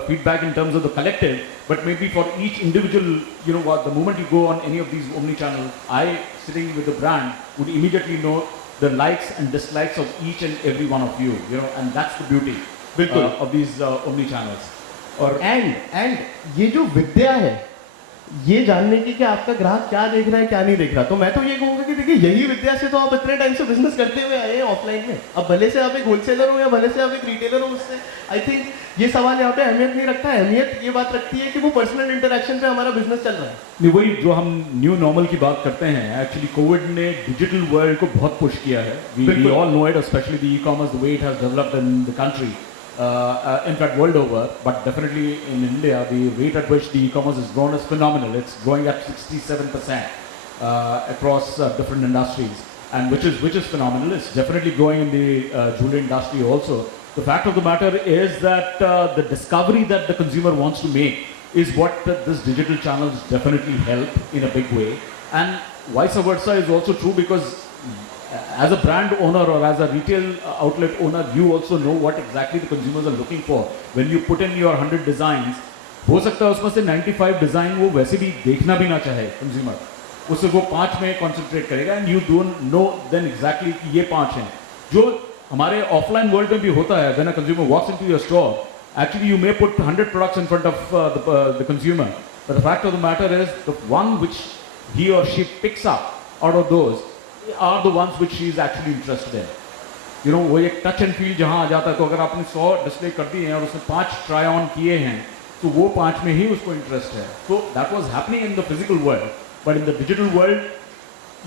feedback in terms of the collective, but maybe for each individual, you know what, the moment you go on any of these omni-channel, I sitting with the brand would immediately know the likes and dislikes of each and every one of you, you know, and that's the beauty of these omni-channels. और and ये जो विद्या है, ये जानने की कि आपका ग्राहक क्या देख रहा है क्या नहीं देख रहा, तो मैं तो ये कहूँगा कि देखिए यही विद्या से तो आप इतने टाइम से बिजनेस करते हुए आए हैं ऑफलाइन में। अब भले से आप एक होलसेलर हो या भले से आप एक रिटेलर हो, उससे आई थिंक ये सवाल यहाँ पे अहमियत नहीं रखता है। अहमियत ये बात रखती है कि वो पर्सनल इंटरेक्शन पे हमारा बिजनेस चल रहा है। नहीं, वही जो हम न्यू नॉर्मल की बात करते हैं, एक्चुअली कोविड ने डिजिटल वर्ल्ड को बहुत पुश किया है। We all know it, specially the e-commerce, the way it has developed in the country, in fact world over, but definitely in India the rate at which the e-commerce has grown is phenomenal. It's growing at 67% across different industries, and which is phenomenal. It's definitely growing in the jewelry industry also. The fact of the matter is that the discovery that the consumer wants to make is what this digital channels definitely help in a big way, and vice versa is also true, because as a brand owner or as a retail outlet owner, you also know what exactly the consumers are looking for. When you put in your 100 designs, हो सकता है उसमें से 95 design वो वैसे भी देखना भी ना चाहे कंज्यूमर, उससे वो 5 में कॉन्सेंट्रेट करेगा, and you don't know then exactly कि ये 5 हैं। जो हमारे ऑफलाइन वर्ल्ड में भी होता है, when a consumer walks into your store, actually you may put 100 products in front of the consumer, but the fact of the matter is the one which he or she picks up out of those are the ones which she is actually interested in. You know, वो एक touch and feel जहाँ आ जाता है, तो अगर आपने 100 display कर दिए हैं और उसमें 5 ट्राई ऑन किए हैं, तो वो 5 में ही उसको इंटरेस्ट है। So that was happening in the physical world, but in the digital world,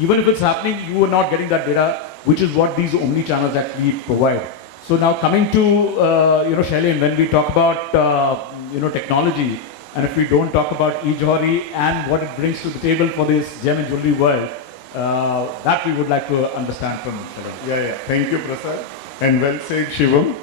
even if it's happening, you are not getting that data, which is what these omni channels actually provide. So now coming to you know, Shailen, when we talk about you know, technology, and if we don't talk about e-johri and what it brings to the table for this gem and jewelry world, that we would like to understand from Shailen. Yeah. Thank you, Prasad. And well said, Shivam.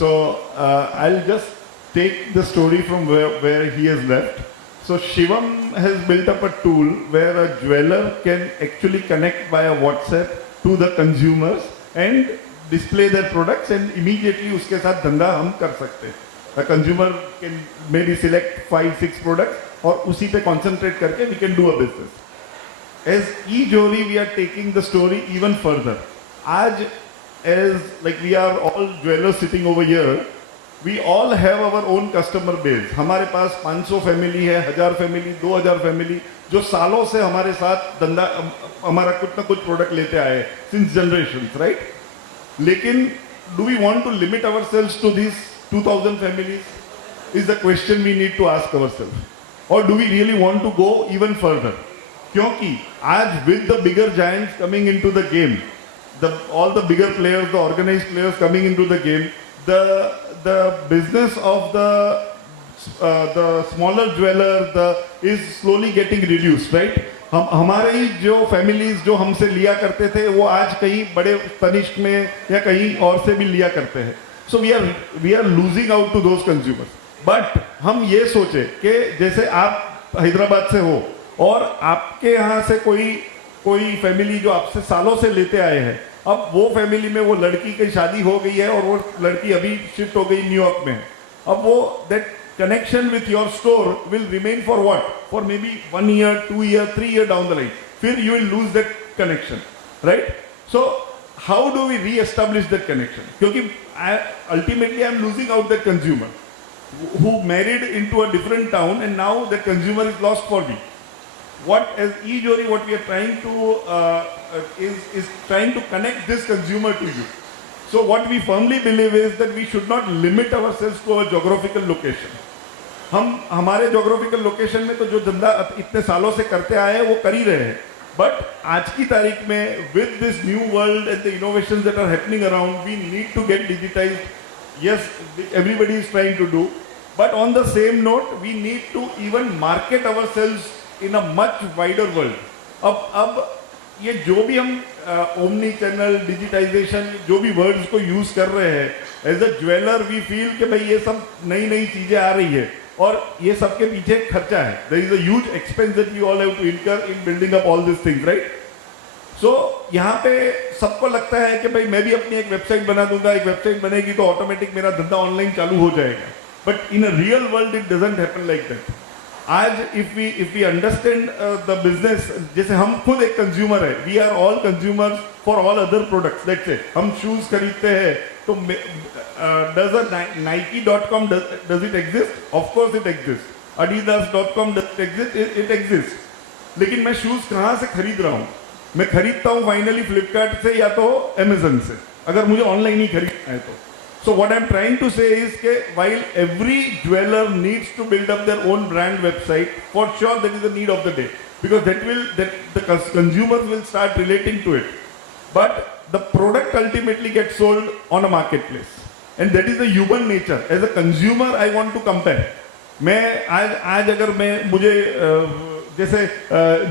So I'll just take the story from where he has left. So Shivam has built up a tool where a jeweler can actually connect via WhatsApp to the consumers and display their products, and immediately उसके साथ धंधा हम कर सकते हैं. A consumer can maybe select 5-6 products और उसी पे concentrate करके we can do a business. As e-johri, we are taking the story even further. As like we are all jewelers sitting over here, we all have our own customer base. हमारे पास 500 family है, 1000 family, 2000 family, जो सालों से हमारे साथ धंधा हमारा कुछ ना कुछ प्रोडक्ट लेते आए हैं, since generations, right? लेकिन do we want to limit ourselves to these 2000 families? Is the question we need to ask ourselves. Or do we really want to go even further? क्योंकि आज with the bigger giants coming into the game, all the bigger players, the organized players coming into the game, the business of the smaller jeweler is slowly getting reduced, right? हमारे ही जो families जो हमसे लिया करते थे, वो आज कहीं बड़े तनिष्क में या कहीं और से भी लिया करते हैं. So we are losing out to those consumers. But हम ये सोचे कि जैसे आप हैदराबाद से हो और आपके यहाँ से कोई फैमिली जो आपसे सालों से लेते आए हैं, अब वो फैमिली में वो लड़की की शादी हो गई है और वो लड़की अभी शिफ्ट हो गई न्यूयॉर्क में, अब वो that connection with your store will remain for what, for maybe 1 year, 2 year, 3 year down the line, फिर you will lose that connection, right? So how do we re-establish that connection? Because ultimately I'm losing out that consumer who married into a different town, and now that consumer is lost for me. What as e-johri, what we are trying to is trying to connect this consumer to you. So what we firmly believe is that we should not limit ourselves to our geographical location. हम हमारे geographical location में तो जो धंधा इतने सालों से करते आए हैं वो कर ही रहे हैं. But आज की तारीख में with this new world and the innovations that are happening around, we need to get digitized. Yes, everybody is trying to do. But on the same note, we need to even market ourselves in a much wider world. अब ये जो भी हम omni channel digitisation जो भी words को use कर रहे हैं, as a jeweller we feel कि भाई ये सब नई नई चीजें आ रही है और ये सब के पीछे खर्चा है. There is a huge expense that you all have to incur in building up all this things, right? So यहाँ पे सबको लगता है कि भाई मैं भी अपनी एक वेबसाइट बना दूंगा, एक वेबसाइट बनेगी तो ऑटोमेटिक मेरा धंधा ऑनलाइन चालू हो जाएगा. But in a real world it doesn't happen like that. आज if we understand the business, जैसे हम खुद एक कंज्यूमर है, we are all consumers for all other products. Let's say हम शूज खरीदते हैं तो does a Nike.com does it exist? Of course it exist. Adidas.com does it exist? It exist. लेकिन मैं शूज कहाँ से खरीद रहा हूँ? मैं खरीदता हूँ फाइनली फ्लिपकार्ट से या तो अमेजन से, अगर मुझे ऑनलाइन ही खरीदना है तो. So what I'm trying to say is that while every jeweler needs to build up their own brand website, for sure that is the need of the day, because that the consumers will start relating to it. But the product ultimately gets sold on a marketplace, and that is the human nature. As a consumer, I want to compare. मैं आज अगर मैं मुझे जैसे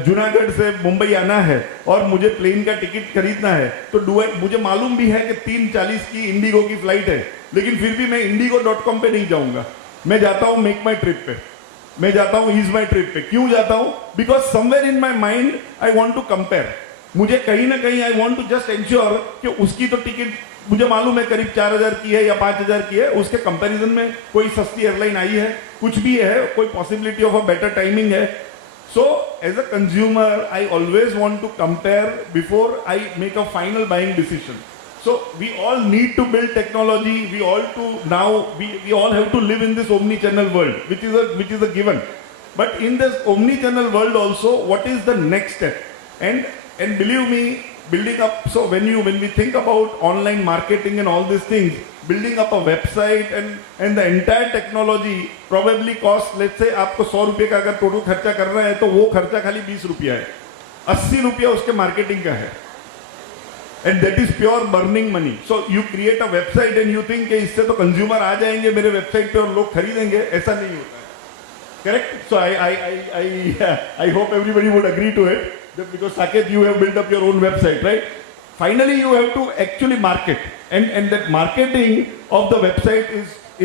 जूनागढ़ से मुंबई आना है और मुझे प्लेन का टिकट खरीदना है तो मुझे मालूम भी है कि 3:40 की इंडिगो की फ्लाइट है, लेकिन फिर भी मैं indigo.com पे नहीं जाऊंगा. मैं जाता हूँ मेक माई ट्रिप पे, मैं जाता हूँ ईज माई ट्रिप पे. क्यों जाता हूँ? Because somewhere in my mind I want to compare. मुझे कहीं ना कहीं I want to just ensure कि उसकी तो टिकट मुझे मालूम है करीब 4,000 की है या 5,000 की है, उसके कंपैरिजन में कोई सस्ती एयरलाइन आई है, कुछ भी है, कोई possibility of a better timing है. So, as a consumer, I always want to compare before I make a final buying decision. So, we all need to build technology. We all have to live in this omnichannel world, which is a given. But in this omnichannel world also, what is the next step? And believe me, building up. So when we think about online marketing and all these things, building up a website and the entire technology probably costs, let's say आपको 100 रुपये का अगर total खर्चा कर रहा है तो वो खर्चा खाली 20 रुपया है, 80 रुपया उसके मार्केटिंग का है. And that is pure burning money. So you create a website and you think कि इससे तो कंज्यूमर आ जाएंगे मेरे वेबसाइट पे और लोग खरीदेंगे. ऐसा नहीं होता है. Correct? So I hope everybody would agree to it, because Saket, you have built up your own website, right? Finally, you have to actually market, and that marketing of the website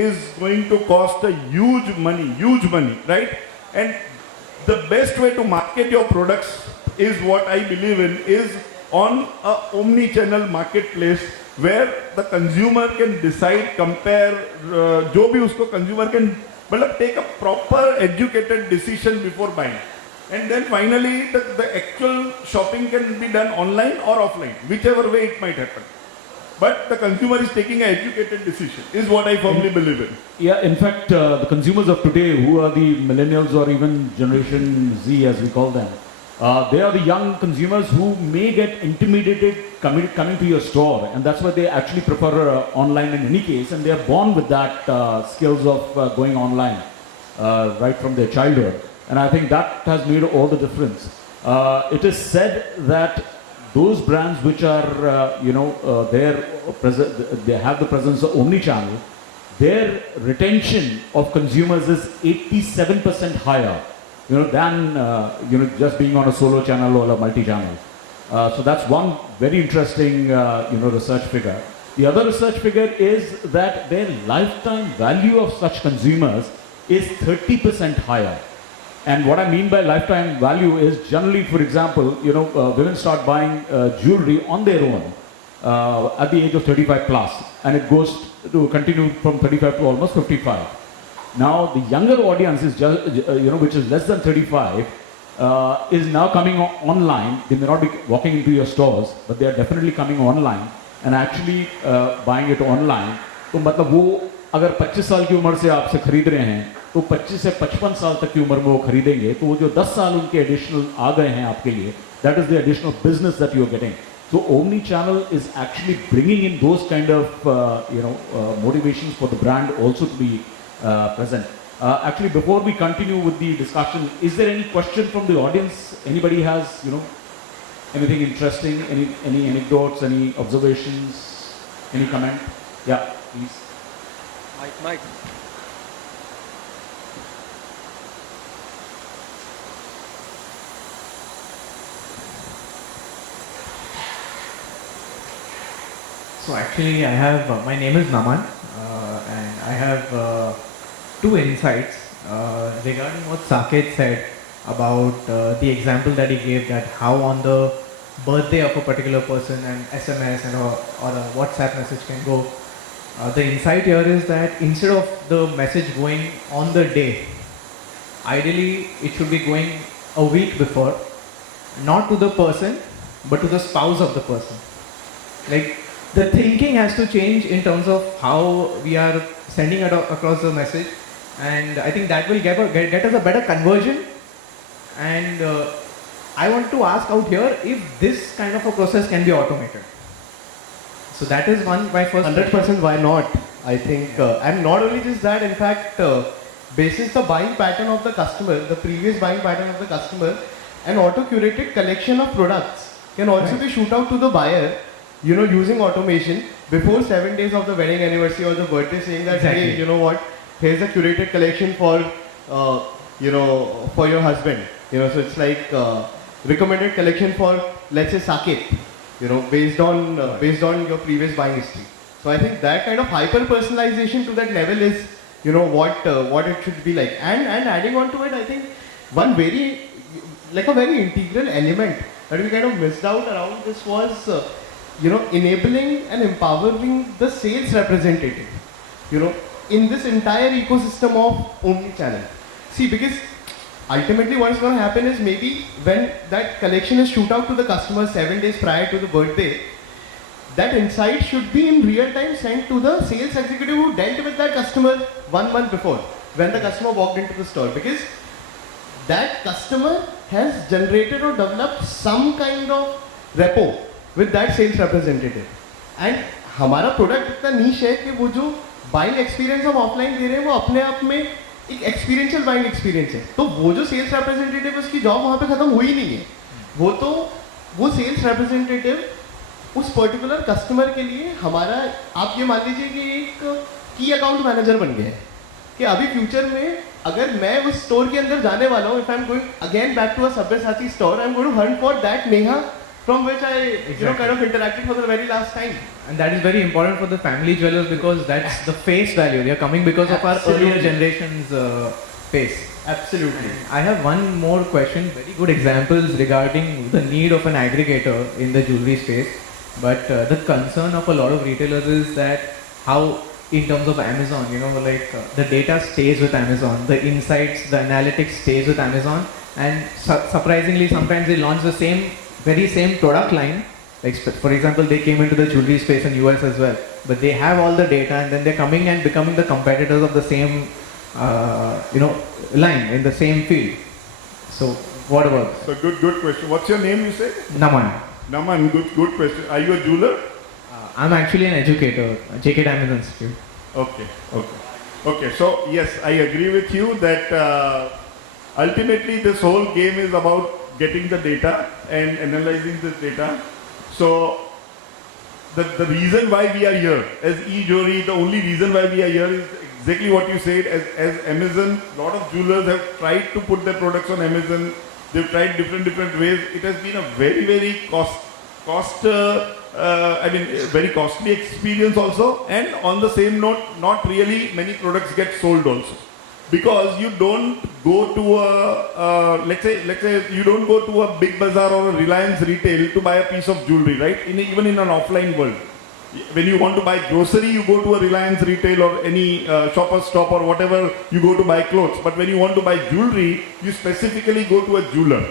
is going to cost a huge money, right? And the best way to market your products is what I believe in, is on a omni-channel marketplace where the consumer can decide, compare, जो भी उसको consumer can मतलब take a proper educated decision before buying. And then finally, the actual shopping can be done online or offline, whichever way it might happen. But the consumer is taking an educated decision, is what I firmly believe in. Yeah, in fact, the consumers of today, who are the millennials or even Generation Z as we call them, they are the young consumers who may get intimidated coming to your store, and that's why they actually prefer online in any case, and they are born with that skills of going online right from their childhood. And I think that has made all the difference. It is said that those brands which are, they have the presence of Omnichannel, their retention of consumers is 87% higher, than just being on a solo channel or a multi-channel. So that's one very interesting, research figure. The other research figure is that their lifetime value of such consumers is 30% higher. And what I mean by lifetime value is generally, for example, women start buying jewelry on their own at the age of 35 plus, and it goes to continue from 35 to almost 55. Now, the younger audience is just, which is less than 35, is now coming online. They may not be walking into your stores, but they are definitely coming online and actually buying it online. तो मतलब वो अगर 25 साल की उम्र से आपसे खरीद रहे हैं तो 25 से 55 साल तक की उम्र में वो खरीदेंगे, तो वो जो 10 साल उनके एडिशनल आ गए हैं आपके लिए, that is the additional business that you are getting. So Omnichannel is actually bringing in those kind of motivations for the brand also to be present. Actually, before we continue with the discussion, is there any question from the audience? Anybody has anything interesting? Any anecdotes? Any observations? Any comment? Yeah, please. Mike. So actually I have, my name is Naman and I have two insights regarding what Saket said about the example that he gave, that how on the birthday of a particular person an SMS and or a WhatsApp message can go. The insight here is that instead of the message going on the day, ideally it should be going a week before, not to the person but to the spouse of the person. Like, the thinking has to change in terms of how we are sending it across the message, and I think that will get us a better conversion. And I want to ask out here if this kind of a process can be automated. So that is my first 100%, why not? I think, and not only just that, in fact, basis the buying pattern of the customer, the previous buying pattern of the customer, an auto-curated collection of products can also be shoot out to the buyer, using automation before 7 days of the wedding anniversary or the birthday, saying that, hey, you know what, here's a curated collection for, for your husband. So it's like recommended collection for, let's say, Saket, based on your previous buying history. So I think that kind of hyper personalization to that level is, what it should be like. And adding on to it, I think one very integral element that we kind of missed out around this was, enabling and empowering the sales representative, in this entire ecosystem of Omnichannel. See, because ultimately what is going to happen is, maybe when that collection is shoot out to the customer 7 days prior to the birthday, that insight should be in real time sent to the sales executive who dealt with that customer 1 month before, when the customer walked into the store, because that customer has generated or developed some kind of rapport with that sales representative. And हमारा product इतना नीश है कि वो जो buying experience हम offline दे रहे हैं वो अपने आप में एक एक्सपीरियंशियल बाइंग एक्सपीरियंस है. तो वो जो सेल्स रिप्रेजेंटेटिव उसकी जॉब वहाँ पे खत्म हुई नहीं है. वो सेल्स रिप्रेजेंटेटिव उस पर्टिकुलर कस्टमर के लिए हमारा, आप ये मान लीजिए कि एक की अकाउंट मैनेजर बन गया है कि अभी फ्यूचर में अगर मैं उस स्टोर के अंदर जाने वाला हूँ, if I am going again back to a Sabyasachi store, I am going to hunt for that Neha from which I kind of interacted for the very last time. And that is very important for the family jewelers, because that's the face value. They are coming because of our earlier generation's face. Absolutely. I have one more question. Very good examples regarding the need of an aggregator in the jewelry space. But the concern of a lot of retailers is that how, in terms of Amazon, the data stays with Amazon, the insights, the analytics stays with Amazon, and surprisingly, sometimes they launch the very same product line. Like, for example, they came into the jewelry space in US as well, but they have all the data, and then they're coming and becoming the competitors of the same, line in the same field. So, what about that? So good question. What's your name, you said? Naman. Naman, good question. Are you a jeweler? I'm actually an educator, JK Diamond Institute. Okay. So yes, I agree with you that ultimately this whole game is about getting the data and analyzing this data. So the reason why we are here as e-johri, the only reason why we are here is exactly what you said. As Amazon, a lot of jewelers have tried to put their products on Amazon. They've tried different ways. It has been a very very costly experience also. And on the same note, not really many products get sold also. Because you don't go to a, let's say you don't go to a big bazaar or a Reliance retail to buy a piece of jewelry, right? Even in an offline world. When you want to buy grocery, you go to a Reliance Retail or any Shoppers Stop or whatever, you go to buy clothes. But when you want to buy jewelry, you specifically go to a jeweler.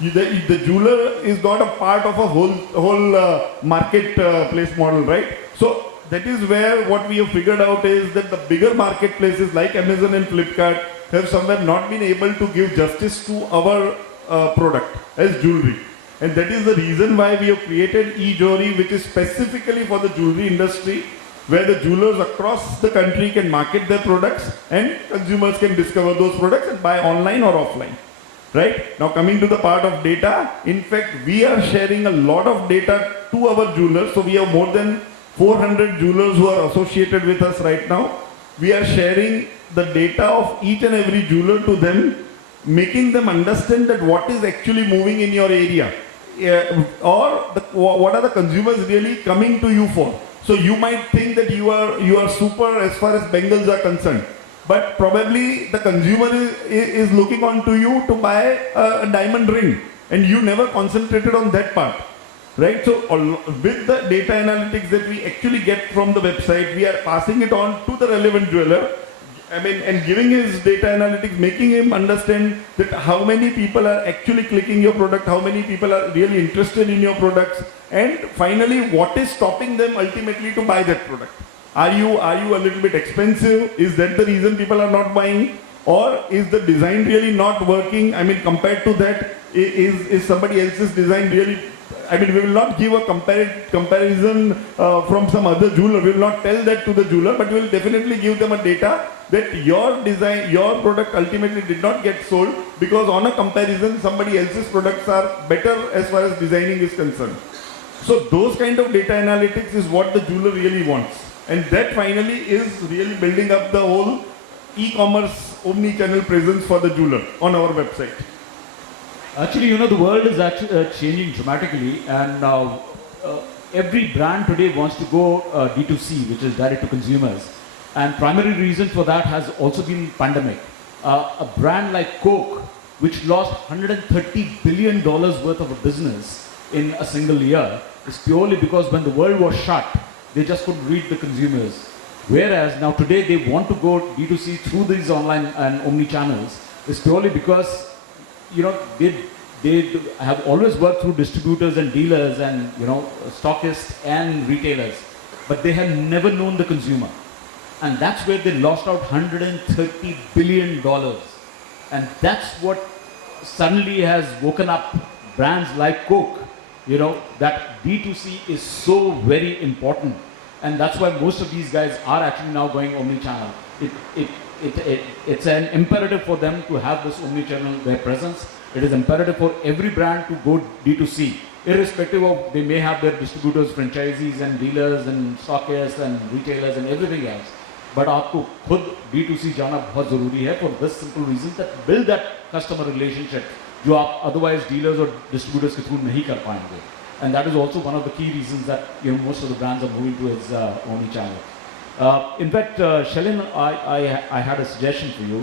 The jeweler is not a part of a whole marketplace model, right? So that is where what we have figured out is that the bigger marketplaces like Amazon and Flipkart have somewhere not been able to give justice to our product as jewelry. And that is the reason why we have created e-johri, which is specifically for the jewelry industry, where the jewelers across the country can market their products and consumers can discover those products and buy online or offline. Right? Now coming to the part of data, in fact, we are sharing a lot of data to our jewelers. So we have more than 400 jewelers who are associated with us right now. We are sharing the data of each and every jeweler to them, making them understand that what is actually moving in your area. What are the consumers really coming to you for? So you might think that you are super as far as bangles are concerned, but probably the consumer is looking on to you to buy a diamond ring, and you never concentrated on that part, right? So with the data analytics that we actually get from the website, we are passing it on to the relevant jeweler. And giving his data analytics, making him understand that how many people are actually clicking your product, how many people are really interested in your products, and finally, what is stopping them ultimately to buy that product. Are you a little bit expensive? Is that the reason people are not buying? Or is the design really not working? I mean, compared to that, is somebody else's design really... I mean, we will not give a comparison from some other jeweler. We will not tell that to the jeweler, but we will definitely give them a data that your design, your product ultimately did not get sold because on a comparison, somebody else's products are better as far as designing is concerned. So those kind of data analytics is what the jeweler really wants. And that finally is really building up the whole e-commerce omni-channel presence for the jeweler on our website. Actually, you know, the world is actually changing dramatically, and every brand today wants to go D2C, which is direct to consumers. And primary reason for that has also been pandemic. A brand like Coke, which lost $130 billion worth of a business in a single year, is purely because when the world was shut, they just couldn't reach the consumers. Whereas now today they want to go D2C through these online and omni channels, is purely because, you know, they have always worked through distributors and dealers and, you know, stockists and retailers, but they have never known the consumer. And that's where they lost out $130 billion. And that's what suddenly has woken up brands like Coke, you know, that D2C is so very important. And that's why most of these guys are actually now going omni-channel. It's an imperative for them to have this omni-channel, their presence. It is imperative for every brand to go D2C, irrespective of they may have their distributors, franchisees and dealers and stockists and retailers and everything else. But आपको खुद D2C जाना बहुत ज़रूरी है for this simple reason that build that customer relationship जो आप otherwise dealers or distributors के through नहीं कर पाएंगे. And that is also one of the key reasons that, you know, most of the brands are moving towards omni-channel. In fact, Shailen, I had a suggestion for you.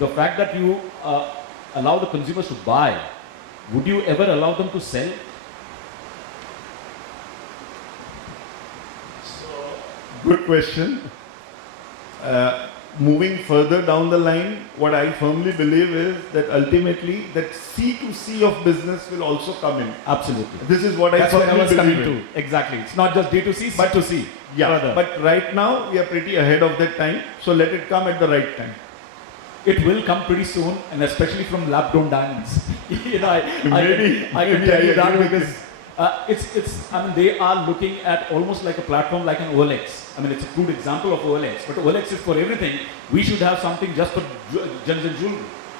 The fact that you allow the consumers to buy, would you ever allow them to sell? Good question. Moving further down the line, what I firmly believe is that ultimately that C2C of business will also come in. Absolutely. This is what That's I where I was firmly coming believe to. Exactly. It's not just D2C, but to C. Yeah, further. but right now we are pretty ahead of that time, so let it come at the right time. It will come pretty soon, and especially from lab-grown diamonds. You know, I can tell you that because I mean, they are looking at almost like a platform like an OLX. I mean, it's a good example of OLX, but OLX is for everything. We should have something just for gems and jewelry.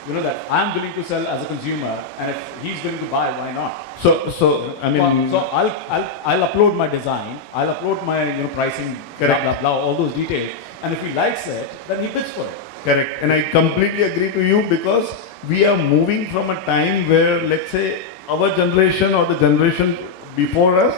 You know, that I'm willing to sell as a consumer, and if he's willing to buy, why not? So I mean, so I'll upload my design, I'll upload my, you know, pricing, blah blah blah, all those details, and if he likes it, then he bids for it. Correct, and I completely agree to you because we are moving from a time where, let's say, our generation or the generation before us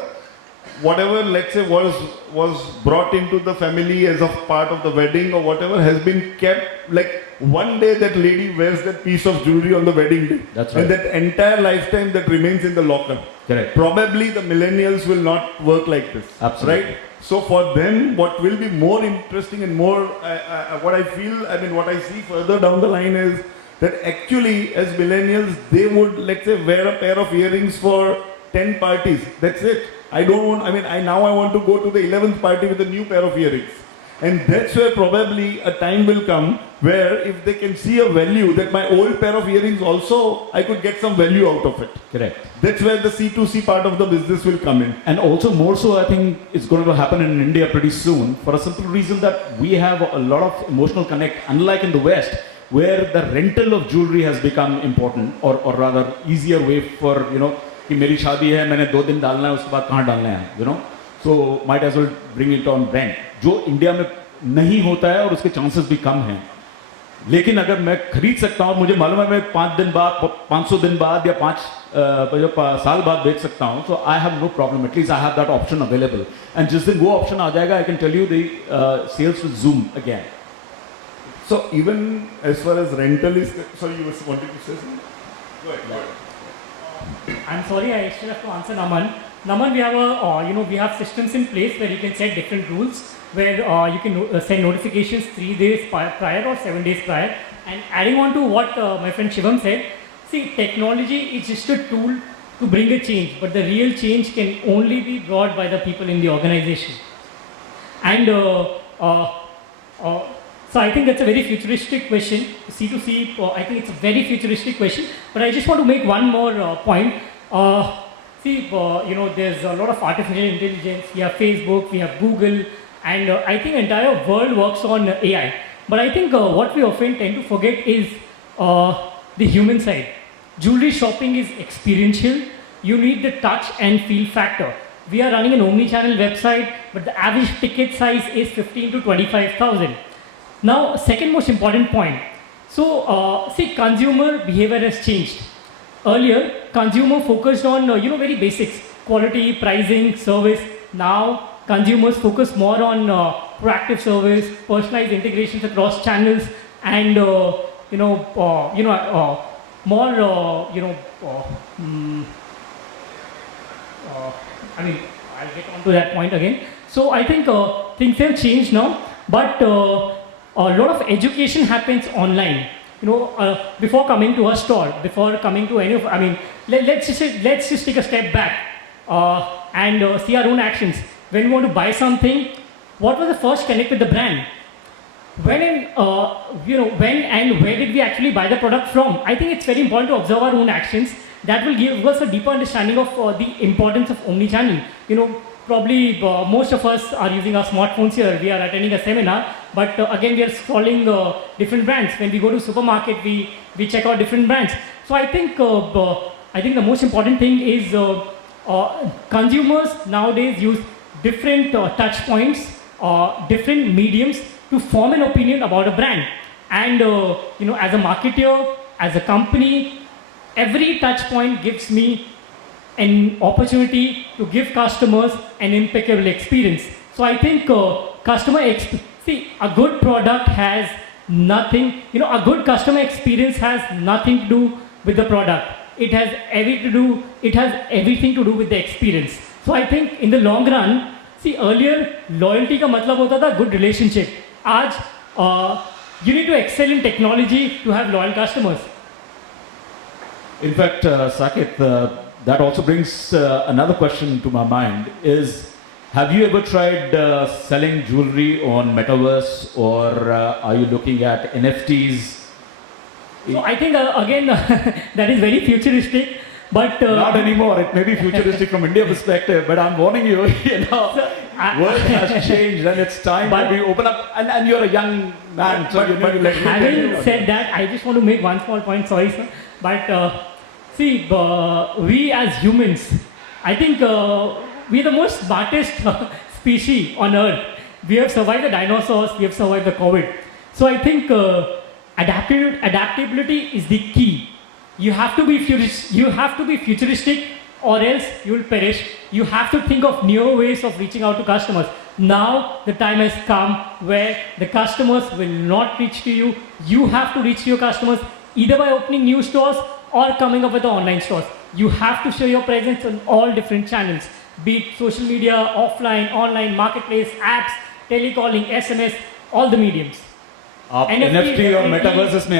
whatever, let's say, was brought into the family as a part of the wedding or whatever has been kept. Like one day that lady wears that piece of jewelry on the wedding day. That's right. And that entire lifetime that remains in the locker. Correct. Probably the millennials will not work like this. Absolutely. Right? So for them, what will be more interesting and more, what I feel, I mean, what I see further down the line is that actually as millennials, they would, let's say, wear a pair of earrings for 10 parties. That's it. I don't want, I mean, now I want to go to the 11th party with a new pair of earrings. And that's where probably a time will come where if they can see a value that my old pair of earrings also, I could get some value out of it. Correct. That's where the C2C part of the business will come in. And also more so, I think it's going to happen in India pretty soon for a simple reason that we have a lot of emotional connect, unlike in the West, where the rental of jewelry has become important or rather easier way for, you know, कि मेरी शादी है, मैंने 2 दिन डालना है, उसके बाद कहाँ डालना है, you know. So might as well bring it on rent. जो इंडिया में नहीं होता है और उसके चांसेस भी कम हैं. लेकिन अगर मैं खरीद सकता हूँ, मुझे मालूम है मैं 5 दिन बाद, 500 दिन बाद या 5 साल बाद बेच सकता हूँ. So I have no problem. At least I have that option available. And जिस दिन वो option आ जाएगा, I can tell you the sales will zoom again. So even as far as rental is, sorry, you were wanting to say something? Go ahead. Go ahead. I'm sorry, I still have to answer Naman. Naman, we have we have systems in place where you can set different rules, where you can send notifications 3 days prior or 7 days prior. And adding on to what my friend Shivam said, see, technology is just a tool to bring a change, but the real change can only be brought by the people in the organization. And so I think that's a very futuristic question. C2C, I think it's a very futuristic question. But I just want to make one more point. There's a lot of artificial intelligence. We have Facebook, we have Google, and I think the entire world works on AI. But I think what we often tend to forget is the human side. Jewelry shopping is experiential. You need the touch and feel factor. We are running an Omnichannel website, but the average ticket size is 15 to 25,000. Now, second most important point. So, consumer behavior has changed. Earlier, consumer focused on, very basics, quality, pricing, service. Now, consumers focus more on proactive service, personalized integrations across channels, and, I'll get on to that point again. So, I think things have changed now, but a lot of education happens online. Before coming to a store, before coming to any of, let's just take a step back and see our own actions. When we want to buy something, what was the first connect with the brand? When and where did we actually buy the product from? I think it's very important to observe our own actions. That will give us a deeper understanding of the importance of omnichannel. Probably most of us are using our smartphones here. We are attending a seminar, but again we are scrolling different brands. When we go to supermarket, we check out different brands. So I think the most important thing is consumers nowadays use different touch points, different mediums to form an opinion about a brand. And as a marketer, as a company, every touch point gives me an opportunity to give customers an impeccable experience. So I think a good product has nothing, a good customer experience has nothing to do with the product. It has everything to do with the experience. So I think in the long run, earlier loyalty ka matlab hota tha good relationship. Aaj you need to excel in technology to have loyal customers. In fact, Saket, that also brings another question to my mind is, have you ever tried selling jewelry on Metaverse, or are you looking at NFTs? So I think again that is very futuristic, but not anymore. It may be futuristic from India perspective, but I'm warning you, world has changed and it's time that we open up. And you're a young man, so having said that, I just want to make one small point. Sorry, sir, but. We as humans, I think we are the most smartest species on earth. We have survived the dinosaurs, we have survived the COVID. So I think adaptability is the key. You have to be futuristic or else you will perish. You have to think of newer ways of reaching out to customers. Now the time has come where the customers will not reach to you. You have to reach to your customers either by opening new stores or coming up with the online stores. You have to show your presence on all different channels, be it social media, offline, online, marketplace, apps, telecalling, SMS, all the mediums. आप NFT और metaverses में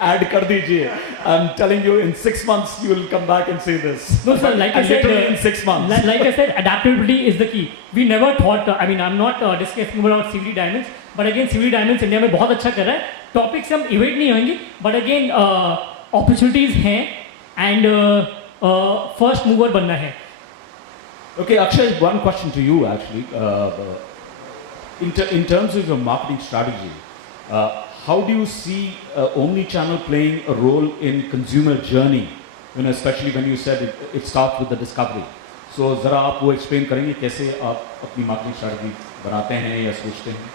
add कर दीजिए. I'm telling you, in 6 months you will come back and say this. No, sir. Like I said, literally in 6 months. Like I said, adaptability is the key. We never thought. I mean, I'm not discussing about CVD Diamonds, but again, CVD Diamonds India में बहुत अच्छा कर रहा है. Topics हम evade नहीं होंगे, but again, opportunities हैं and first mover बनना है. Okay, Akshay, one question to you actually. In terms of your marketing strategy, how do you see Omnichannel playing a role in consumer journey? You know, especially when you said it starts with the discovery. So, ज़रा आप वो explain करेंगे कैसे आप अपनी marketing strategy बनाते हैं या सोचते हैं?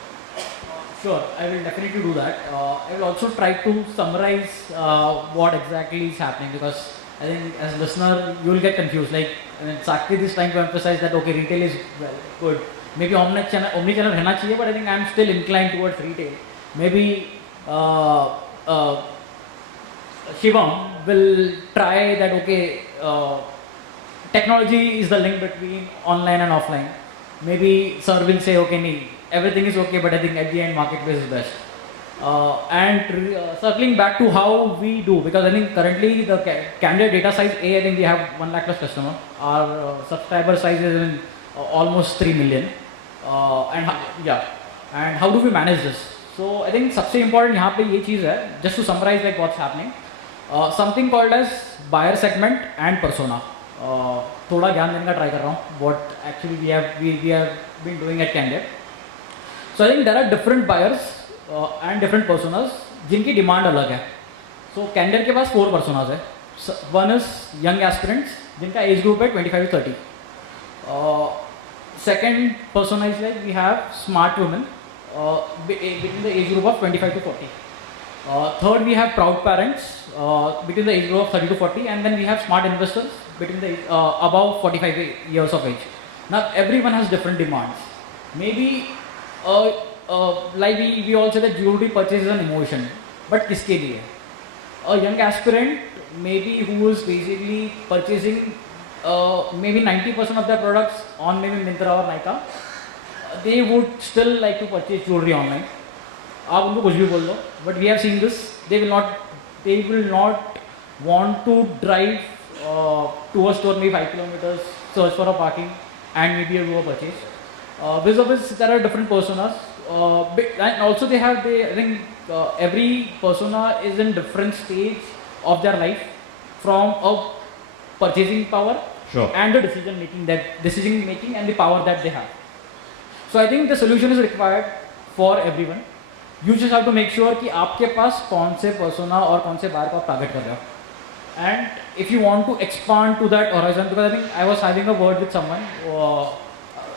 Sure, I will definitely do that. I will also try to summarize what exactly is happening, because I think as a listener you will get confused. Like, Saket is trying to emphasize that okay, retail is good. Maybe omnichannel रहना चाहिए, but I think I am still inclined towards retail. Maybe Shivam will try that okay, technology is the link between online and offline. Maybe sir will say okay, nee, everything is okay, but I think at the end marketplace is best. Circling back to how we do, because I think currently the Candere data size I think we have 1 lakh plus customer. Our subscriber size is in almost 3 million. And how do we manage this? So I think सबसे important यहाँ पे ये चीज़ है, just to summarize like what's happening, something called as buyer segment and persona. थोड़ा ज्ञान देने का try कर रहा हूँ what actually we have been doing at Candere. So I think there are different buyers and different personas जिनकी demand अलग है. So Candere के पास 4 personas है. One is young aspirants जिनका age group है 25 to 30. Second persona is like we have smart women between the age group of 25 to 40. Third, we have proud parents between the age group of 30 to 40, and then we have smart investors between the above 45 years of age. Now everyone has different demands. Maybe like we all say that jewelry purchase is an emotion, but किसके लिए? A young aspirant maybe who is basically purchasing maybe 90% of their products on maybe Myntra or Nykaa, they would still like to purchase jewelry online. आप उनको कुछ भी बोल दो, but we have seen this. They will not want to drive to a store maybe 5 kilometers, search for a parking, and maybe do a purchase. Vis-a-vis, there are different personas, and also I think every persona is in different stage of their life, from a purchasing power and the decision making and the power that they have. So I think the solution is required for everyone. You just have to make sure कि आपके पास कौन से persona और कौन से buyer को आप target कर रहे हो. And if you want to expand to that horizon, because I think I was having a word with someone,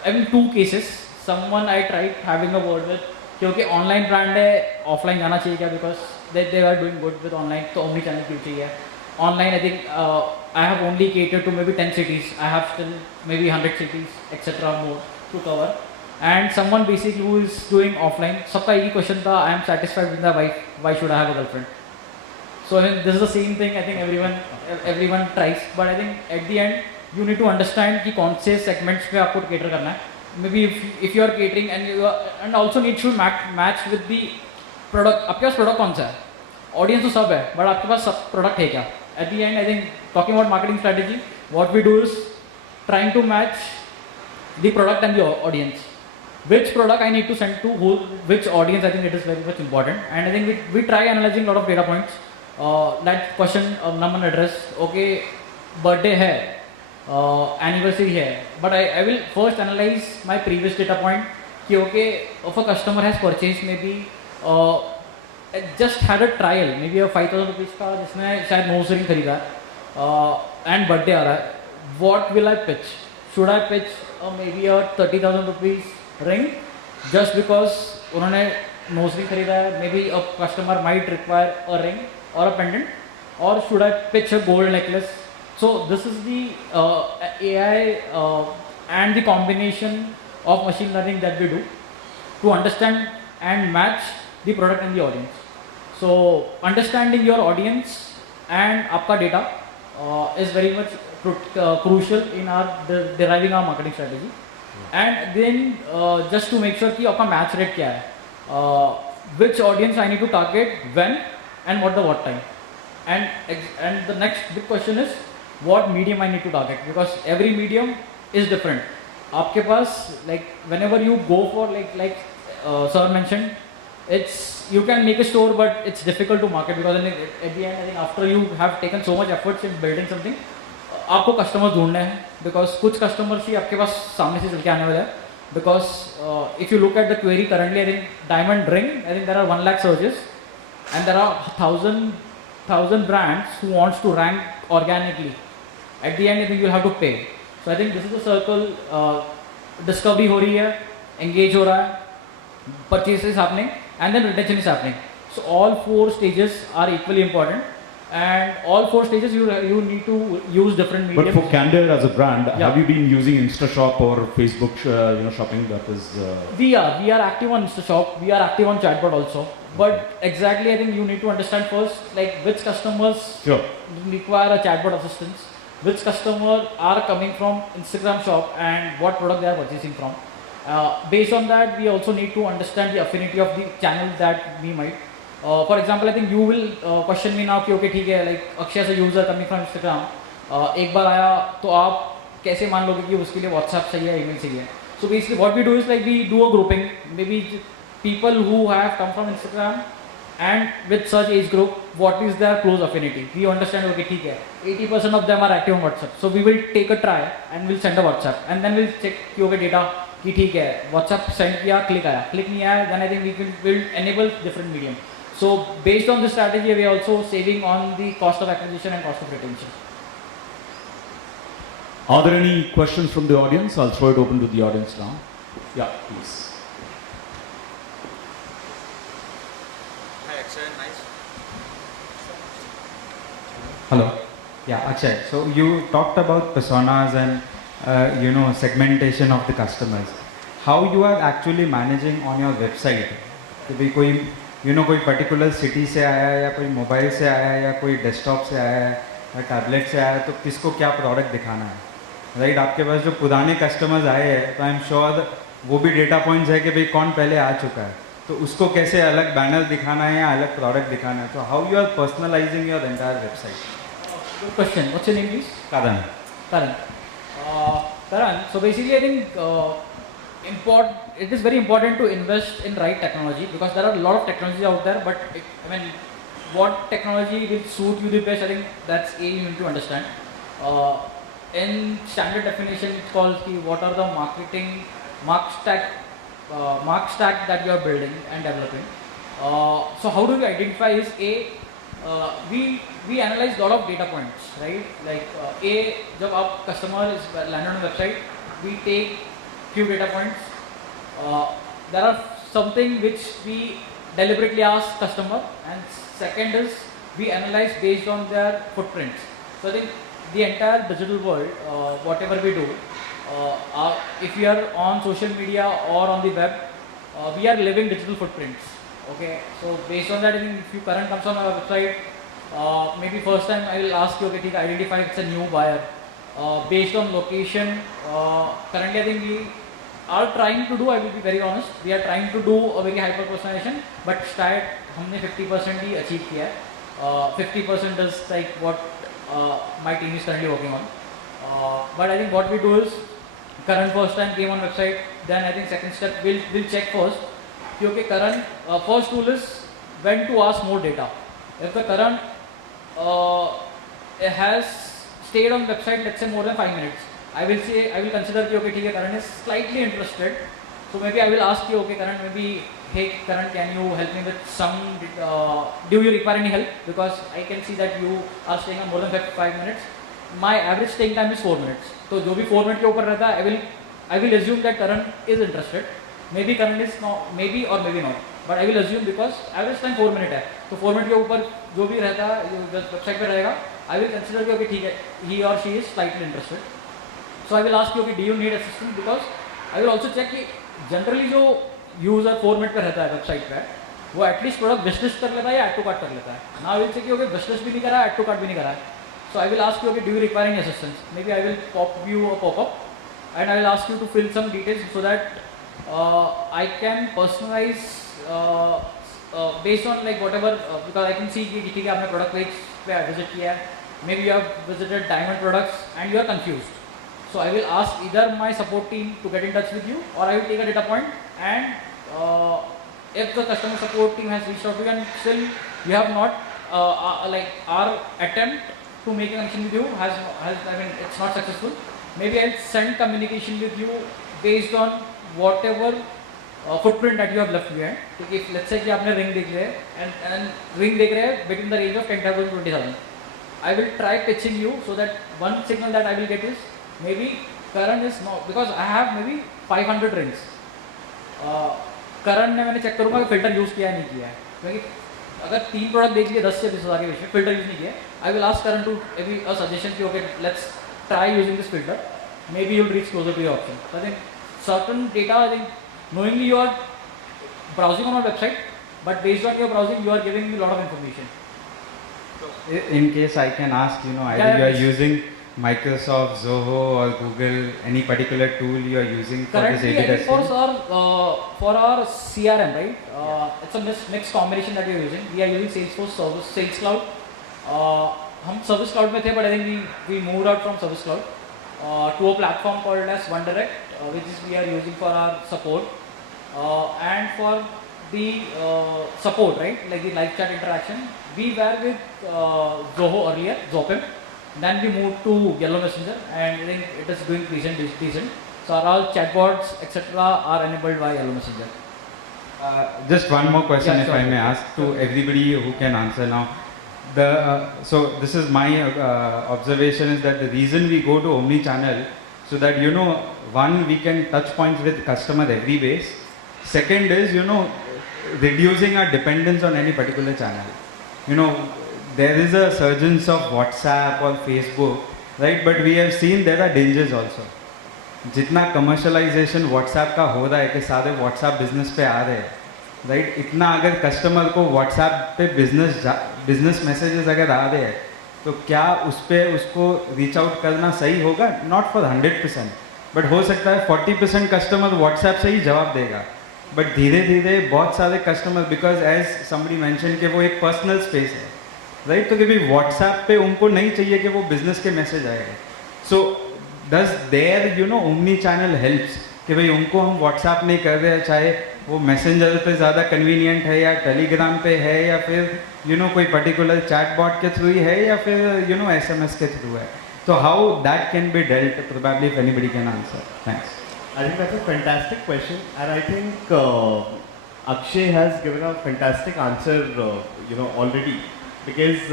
I mean 2 cases. Someone I tried having a word with, क्योंकि online brand है, offline जाना चाहिए क्या, because they are doing good with online, तो omnichannel क्यों चाहिए? Online, I think I have only catered to maybe 10 cities. I have still maybe 100 cities, etc. more to cover. And someone basically who is doing offline, सबका एक ही question था, I am satisfied with my wife, why should I have a girlfriend? So I mean, this is the same thing. I think everyone tries, but I think at the end you need to understand कि कौन से segments पे आपको cater करना है. Maybe if you are catering and also need to match with the product. आपके पास product कौन सा है? Audience तो सब है, but आपके पास सब product है क्या? At the end, I think talking about marketing strategy, what we do is trying to match the product and the audience. Which product I need to send to which audience, I think it is very much important. And I think we try analyzing a lot of data points. That question Naman addressed, okay, birthday hai, anniversary hai, but I will first analyze my previous data point कि okay, if a customer has purchased maybe just had a trial, maybe a 5,000 rupees का जिसने शायद nose ring खरीदा and birthday आ रहा है, what will I pitch? Should I pitch maybe a 30,000 rupees ring just because उन्होंने nose ring खरीदा है? Maybe a customer might require a ring or a pendant, or should I pitch a gold necklace So this is the AI and the combination of machine learning that we do to understand and match the product and the audience. So understanding your audience and आपका data is very much crucial in our deriving our marketing strategy. And then just to make sure कि आपका match rate क्या है, which audience I need to target when and what time. And the next big question is what medium I need to target, because every medium is different. आपके पास like whenever you go for like sir mentioned, it's you can make a store but it's difficult to market because at the end I think after you have taken so much efforts in building something, आपको customers ढूंढने हैं, because कुछ customers ही आपके पास सामने से चल के आने वाले हैं. Because if you look at the query currently, I think diamond ring, I think there are 1 lakh searches and there are 1,000 brands who wants to rank organically. At the end, I think you'll have to pay. So I think this is the circle. Discovery हो रही है, engage हो रहा है, purchase is happening, and then retention is happening. So all 4 stages are equally important, and all 4 stages you need to use different mediums. But for Candere as a brand, Yeah. have you been using InstaShop or Facebook shopping? That is. We are active on InstaShop. We are active on chatbot also. But exactly, I think you need to understand first, like which customers Sure. require a chatbot assistance, which customer are coming from Instagram shop, and what product they are purchasing from. Based on that, we also need to understand the affinity of the channel that we might. For example, I think you will question me now कि okay ठीक है, like Akshay as a user coming from Instagram, एक बार आया तो आप कैसे मान लोगे कि उसके लिए WhatsApp चाहिए या email चाहिए. So basically what we do is like we do a grouping, maybe people who have come from Instagram and with such age group, what is their close affinity. We understand okay ठीक है, 80% of them are active on WhatsApp. So we will take a try and we'll send a WhatsApp and then we'll check कि okay data कि ठीक है, WhatsApp send किया, click आया, click नहीं आया, then I think we will enable different medium. So based on this strategy, we are also saving on the cost of acquisition and cost of retention. Are there any questions from the audience? I'll throw it open to the audience now. Yeah, please. Hi Akshay, nice. Hello. Yeah, Akshay. So you talked about personas and segmentation of the customers. How you are actually managing on your website? कि भाई कोई कोई particular city से आया है या कोई mobile से आया है या कोई डेस्कटॉप से आया है या टैबलेट से आया है, तो किसको क्या प्रोडक्ट दिखाना है, राइट? आपके पास जो पुराने कस्टमर्स आए हैं तो आई एम श्योर वो भी डेटा पॉइंट्स है कि भाई कौन पहले आ चुका है, तो उसको कैसे अलग बैनर दिखाना है या अलग प्रोडक्ट दिखाना है. तो how you are personalising your entire website? Good question. What's your name, please? Karan. Karan. So basically, I think it is very important to invest in right technology, because there are a lot of technologies out there. But what technology will suit you the best? I think that's you need to understand. In standard definition, it's called what are the marketing mark stack that you are building and developing. So how do we identify is we analyze a lot of data points, right? Like जब आप customer is landed on the website, we take few data points. There are something which we deliberately ask customer, and second is we analyze based on their footprints. So I think the entire digital world, whatever we do, if we are on social media or on the web, we are living digital footprints. Okay, so based on that, I think if you current comes on our website, maybe first time I will ask you, okay, identify if it's a new buyer. Based on location, currently I think we are trying to do, I will be very honest, we are trying to do a very hyper personalization, but start हमने 50% ही achieve किया है. 50% is like what my team is currently working on. But I think what we do is, current first time came on website, then I think second step we'll check first. Okay, current first tool is when to ask more data. If the current has stayed on website, let's say more than 5 minutes, I will consider that okay, current is slightly interested. So maybe I will ask you, okay, current, maybe, hey, current, can you help me with some? Do you require any help? Because I can see that you are staying on more than 5 minutes. My average staying time is 4 minutes. So जो भी 4 minutes के ऊपर रहता है, I will assume that current is interested. Maybe current is not, maybe or maybe not. But I will assume because average time 4 minutes है. तो 4 minutes के ऊपर जो भी रहता है, जो website पे रहेगा, I will consider कि okay ठीक है, he or she is slightly interested. So I will ask you okay, do you need assistance? Because I will also check कि generally जो user 4 मिनट पे रहता है website पे, वो एटलीस्ट प्रोडक्ट विशलिस्ट कर लेता है या ऐड टू कार्ट कर लेता है. Now I will check कि okay विशलिस्ट भी नहीं करा है, ऐड टू कार्ट भी नहीं करा है. So I will ask you okay, do you require any assistance? Maybe I will pop you a pop-up and I will ask you to fill some details so that I can personalize based on like whatever because I can see कि ठीक है आपने product page पे visit किया है. Maybe you have visited diamond products and you are confused. So I will ask either my support team to get in touch with you or I will take a data point and if the customer support team has reached out to you and still you have not like our attempt to make a connection with you has I mean it's not successful, maybe I'll send communication with you based on whatever footprint that you have left behind. If let's say कि आपने ring देख लिया है and ring देख रहे हैं between the range of 10,000 to 20,000, I will try pitching you so that one signal that I will get is maybe Karan is not because I have maybe 500 rings. Karan ने मैंने check करूँगा कि filter use किया है नहीं किया है, क्योंकि अगर 3 प्रोडक्ट देख लिए 10 से 20,000 के बीच में filter use नहीं किया है, I will ask Karan to maybe a suggestion कि okay let's try using this filter, maybe you'll reach closer to your option. So I think certain data, I think knowingly you are browsing on our website, but based on your browsing you are giving me a lot of information. In case I can ask, either you are using Microsoft, Zoho or Google, any particular tool you are using for this A/B testing? For our CRM, right? It's a mixed combination that we are using. We are using Salesforce Sales Cloud. हम Service Cloud में थे, but I think we moved out from Service Cloud to a platform called as OneDirect, which is we are using for our support and for the support, right? Like the live chat interaction. We were with Zoho earlier, Zopim. Then we moved to Yellow Messenger, and I think it is doing decent. So all chatbots, etc., are enabled by Yellow Messenger. Just one more question, Yeah, if sure. I may ask to everybody who can answer now. So this is my observation is that the reason we go to Omnichannel, so that one, we can touch points with customer every base. Second is reducing our dependence on any particular channel. There is a surgence of WhatsApp or Facebook, right? But we have seen there are dangers also. जितना commercialization WhatsApp का हो रहा है कि सारे WhatsApp business पे आ रहे हैं, right? इतना अगर customer को WhatsApp पे business messages अगर आ रहे हैं, तो क्या उस पे उसको reach out करना सही होगा? Not for 100%, but हो सकता है 40% customer WhatsApp से ही जवाब देगा. But धीरे धीरे बहुत सारे customer, because as somebody mentioned कि वो एक personal space है, राइट? तो कभी व्हाट्सएप पे उनको नहीं चाहिए कि वो बिजनेस के मैसेज आएगा. So does their omnichannel helps कि भाई उनको हम व्हाट्सएप नहीं कर रहे हैं, चाहे वो मैसेंजर पे ज़्यादा कन्वीनियंट है या टेलीग्राम पे है या फिर कोई पर्टिकुलर चैट बॉट के थ्रू ही है या फिर SMS के थ्रू है. तो how that can be dealt, probably if anybody can answer. Thanks. I think that's a fantastic question, and I think Akshay has given a fantastic answer, already. Because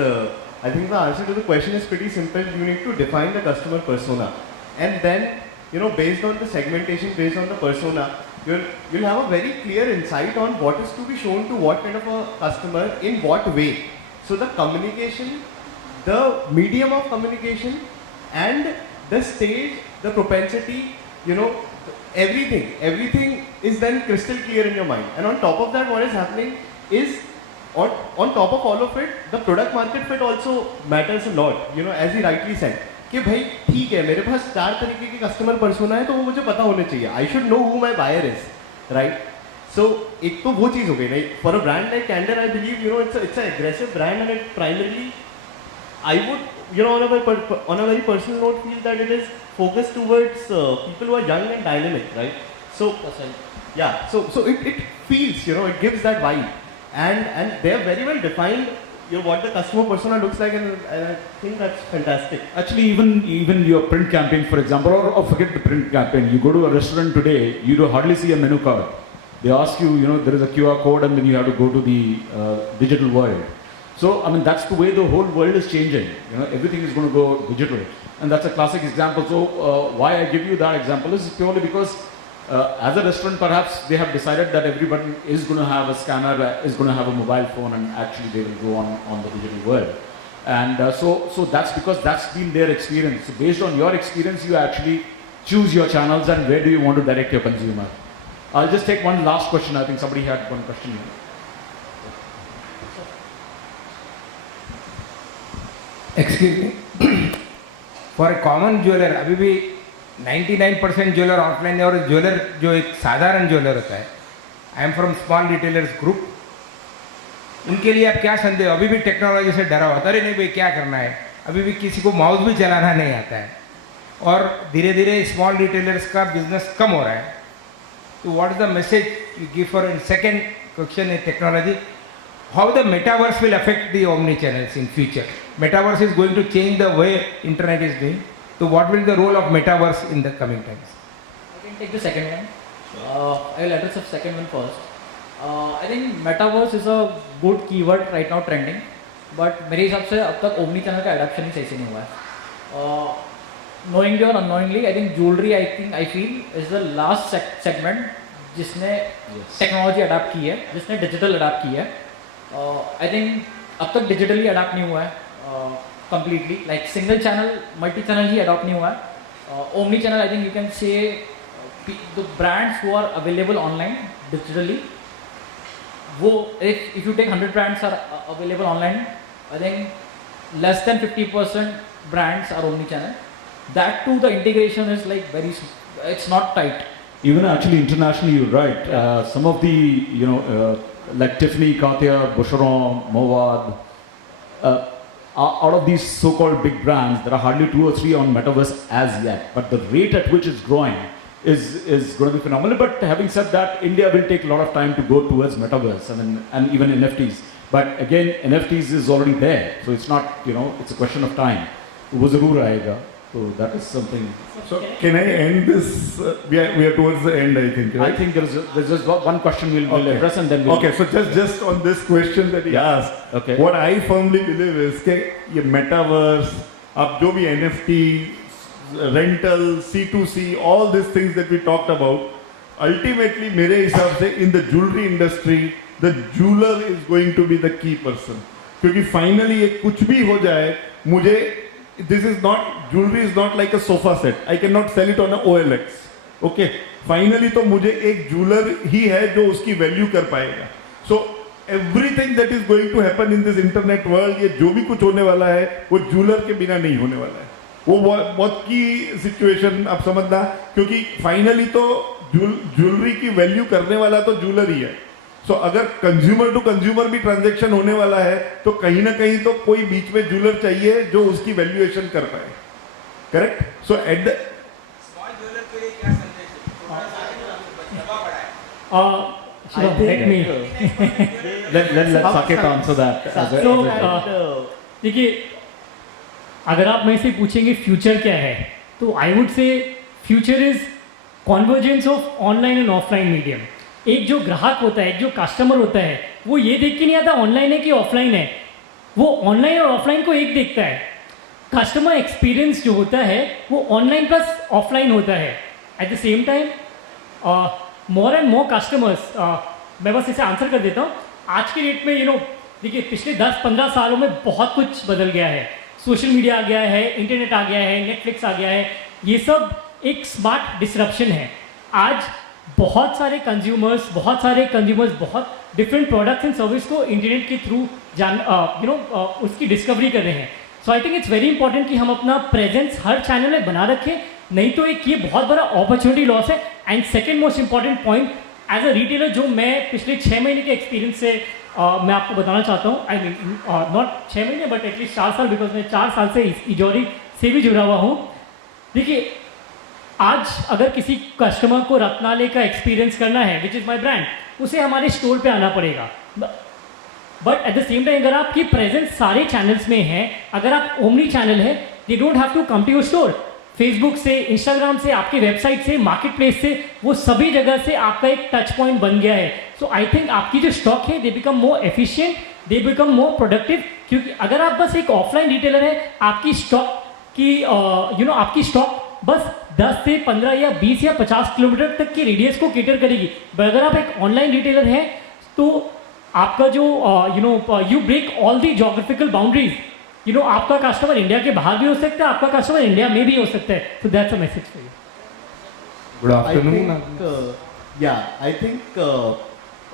I think the answer to the question is pretty simple. You need to define the customer persona, and then based on the segmentation, based on the persona, you'll have a very clear insight on what is to be shown to what kind of a customer in what way. So the communication, the medium of communication, and the stage, the propensity, everything is then crystal clear in your mind. And on top of that, what is happening is, on top of all of it, the product market fit also matters a lot. As he rightly said, कि भाई ठीक है, मेरे पास 4 तरीके के customer persona है, तो वो मुझे पता होने चाहिए. I should know who my buyer is, right? So एक तो वो चीज़ हो गई. Like for a brand like Candere, I believe it's an aggressive brand, and it primarily, I would on a very personal note feel that it is focused towards people who are young and dynamic, right? So yeah, so it feels, it gives that vibe. And they are very well defined, what the customer persona looks like, and I think that's fantastic. Actually, even your print campaign, for example, or forget the print campaign, you go to a restaurant today, you do hardly see a menu card. They ask you, there is a QR code, and then you have to go to the digital world. So, I mean, that's the way the whole world is changing. Everything is going to go digital. And that's a classic example. So, why I give you that example is purely because as a restaurant, perhaps they have decided that everybody is going to have a scanner, is going to have a mobile phone, and actually they will go on the digital world. And so that's because that's been their experience. So based on your experience, you actually choose your channels and where do you want to direct your consumer. I'll just take one last question. I think somebody had one question here. Excuse me. For a common jeweler, अभी भी 99% jeweller offline है और jeweller जो एक साधारण jeweller होता है, I am from small retailers group, उनके लिए आप क्या संदेश? अभी भी टेक्नोलॉजी से डरा हुआ, अरे नहीं भाई क्या करना है, अभी भी किसी को माउस भी चलाना नहीं आता है और धीरे धीरे स्मॉल रिटेलर्स का बिजनेस कम हो रहा है. तो what is the message you give for second question in technology? How the metaverse will affect the omni channels in future? Metaverse is going to change the way internet is doing. So what will the role of metaverse in the coming times? I can take the second one. I will address the second one first. I think metaverse is a good keyword right now trending, but मेरे हिसाब से अब तक omni channel का adoption ही सही से नहीं हुआ है. Knowingly or unknowingly, I think jewelry, I feel is the last segment जिसने technology adapt की है, जिसने digital adapt की है. I think अब तक digitally adapt नहीं हुआ है completely, like single channel, multi channel ही adopt नहीं हुआ है. Omni channel, I think you can say the brands who are available online digitally, वो if you take 100 brands are available online, I think less than 50% brands are omni channel. That too, the integration is like very, it's not tight. Even actually internationally, you're right. Some of the, like Tiffany, Cartier, Boucheron, Movad, out of these so-called big brands, there are hardly 2 or 3 on Metaverse as yet. But the rate at which it's growing is going to be phenomenal. But having said that, India will take a lot of time to go towards Metaverse and even NFTs. But again, NFTs is already there. So it's not, it's a question of time. वो ज़रूर आएगा. So that is something. So can I end this? We are towards the end, I think. Right? I think there's just one question we'll address and then we'll. Okay, so just on this question that he asked, okay. What I firmly believe is that ये metaverse, अब जो भी NFT, rental, C2C, all these things that we talked about, ultimately मेरे हिसाब से in the jewelry industry, the jeweler is going to be the key person. क्योंकि finally ये कुछ भी हो जाए, मुझे this is not, jewelry is not like a sofa set. I cannot sell it on a OLX. Okay. Finally तो मुझे एक jeweler ही है जो उसकी value कर पाएगा. So everything that is going to happen in this internet world, ये जो भी कुछ होने वाला है, वो jeweler के बिना नहीं होने वाला है. वो बहुत की situation आप समझना, क्योंकि finally तो jewelry की value करने वाला तो jeweler ही है. So अगर कंज्यूमर टू कंज्यूमर भी ट्रांजैक्शन होने वाला है तो कहीं ना कहीं तो कोई बीच में ज्वेलर चाहिए जो उसकी वैल्यूएशन कर पाए. Correct? So at the small jeweller के लिए क्या संदेश है? Let Saket answer that. देखिए, अगर आप मेरे से पूछेंगे फ्यूचर क्या है, तो I would say future is convergence of online and offline medium. एक जो ग्राहक होता है, एक जो कस्टमर होता है, वो ये देख के नहीं आता ऑनलाइन है कि ऑफलाइन है, वो ऑनलाइन और ऑफलाइन को एक देखता है. कस्टमर एक्सपीरियंस जो होता है वो ऑनलाइन प्लस ऑफलाइन होता है. At the same time more and more customers, मैं बस इसे आंसर कर देता हूँ. आज के डेट में देखिए पिछले 10-15 सालों में बहुत कुछ बदल गया है. सोशल मीडिया आ गया है, इंटरनेट आ गया है, नेटफ्लिक्स आ गया है. ये सब एक स्मार्ट डिसरप्शन है. आज बहुत सारे कंज्यूमर्स बहुत डिफरेंट प्रोडक्ट्स एंड सर्विस को इंटरनेट के थ्रू उसकी डिस्कवरी कर रहे हैं. So I think it's very important कि हम अपना प्रेजेंस हर चैनल में बना रखें, नहीं तो एक ये बहुत बड़ा अपॉर्चुनिटी लॉस है. And second most important point, as a retailer जो मैं पिछले 6 महीने के एक्सपीरियंस से मैं आपको बताना चाहता हूँ. आई मीन नॉट 6 महीने बट एटलीस्ट 4 साल, बिकॉज मैं 4 साल से इजोरी से भी जुड़ा हुआ हूँ. देखिए, आज अगर किसी कस्टमर को रत्नालय का एक्सपीरियंस करना है, विच इज़ माई ब्रांड, उसे हमारे स्टोर पे आना पड़ेगा. But at the same time अगर आपकी प्रेजेंस सारे चैनल्स में है, अगर आप ओमनी चैनल है, they don't have to come to your store. Facebook से, इंस्टाग्राम से, आपकी वेबसाइट से, मार्केट प्लेस से, वो सभी जगह से आपका एक टच पॉइंट बन गया है. सो आई थिंक आपकी जो स्टॉक है, they become more efficient, they become more productive. क्योंकि अगर आप बस एक ऑफलाइन रिटेलर है, आपकी स्टॉक की आपकी स्टॉक बस 10 से 15 या 20 या 50 किलोमीटर तक के रेडियस को केटर करेगी. बट अगर आप एक ऑनलाइन रिटेलर हैं तो आपका जो you break all the geographical boundaries. You know आपका कस्टमर इंडिया के बाहर भी हो सकता है, आपका कस्टमर इंडिया में भी हो सकता है. So that's a message for you. Good afternoon. I think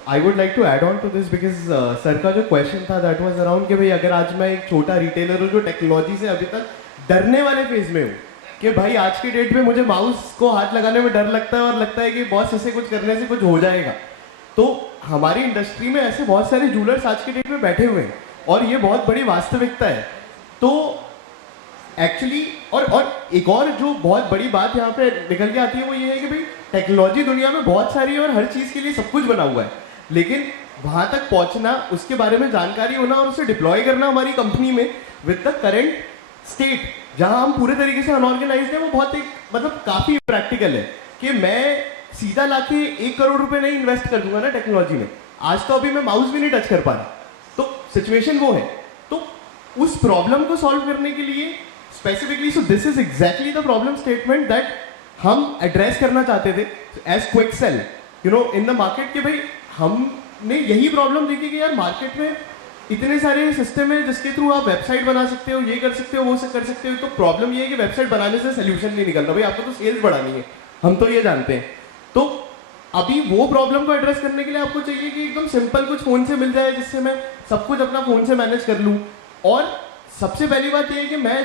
I would like to add on to this because sir का जो क्वेश्चन था that was around कि भाई अगर आज मैं एक छोटा रिटेलर हूँ जो टेक्नोलॉजी से अभी तक डरने वाले फेज में हूँ कि भाई आज की डेट में मुझे माउस को हाथ लगाने में डर लगता है और लगता है कि बॉस इसे कुछ करने से कुछ हो जाएगा. तो हमारी इंडस्ट्री में ऐसे बहुत सारे जूलर्स आज की डेट में बैठे हुए हैं और ये बहुत बड़ी वास्तविकता है. तो एक्चुअली और एक और जो बहुत बड़ी बात यहाँ पे निकल के आती है वो ये है कि भाई टेक्नोलॉजी दुनिया में बहुत सारी है और हर चीज़ के लिए सब कुछ बना हुआ है, लेकिन वहाँ तक पहुँचना, उसके बारे में जानकारी होना और उसे डिप्लॉय करना हमारी कंपनी में विद द करेंट स्टेट जहाँ हम पूरे तरीके से अनऑर्गेनाइज्ड है, वो बहुत एक मतलब काफ़ी प्रैक्टिकल है कि मैं सीधा लाके 1 करोड़ रुपए नहीं इन्वेस्ट कर दूंगा ना टेक्नोलॉजी में. आज तो अभी मैं माउस भी नहीं टच कर पा रहा. तो सिचुएशन वो है. तो उस प्रॉब्लम को सॉल्व करने के लिए specifically, so this is exactly the problem statement that हम एड्रेस करना चाहते थे as QuickSell, you know, in the market. कि भाई हमने यही प्रॉब्लम देखी कि यार मार्केट में इतने सारे सिस्टम है जिसके थ्रू आप वेबसाइट बना सकते हो, ये कर सकते हो, वो सब कर सकते हो. तो प्रॉब्लम ये है कि वेबसाइट बनाने से सोल्यूशन नहीं निकल रहा. भाई आपको तो सेल्स बढ़ानी है, हम तो ये जानते हैं. तो अभी वो प्रॉब्लम को एड्रेस करने के लिए आपको चाहिए कि एकदम सिंपल कुछ फ़ोन से मिल जाए जिससे मैं सब कुछ अपना फ़ोन से मैनेज कर लूँ. और सबसे पहली बात ये है कि मैं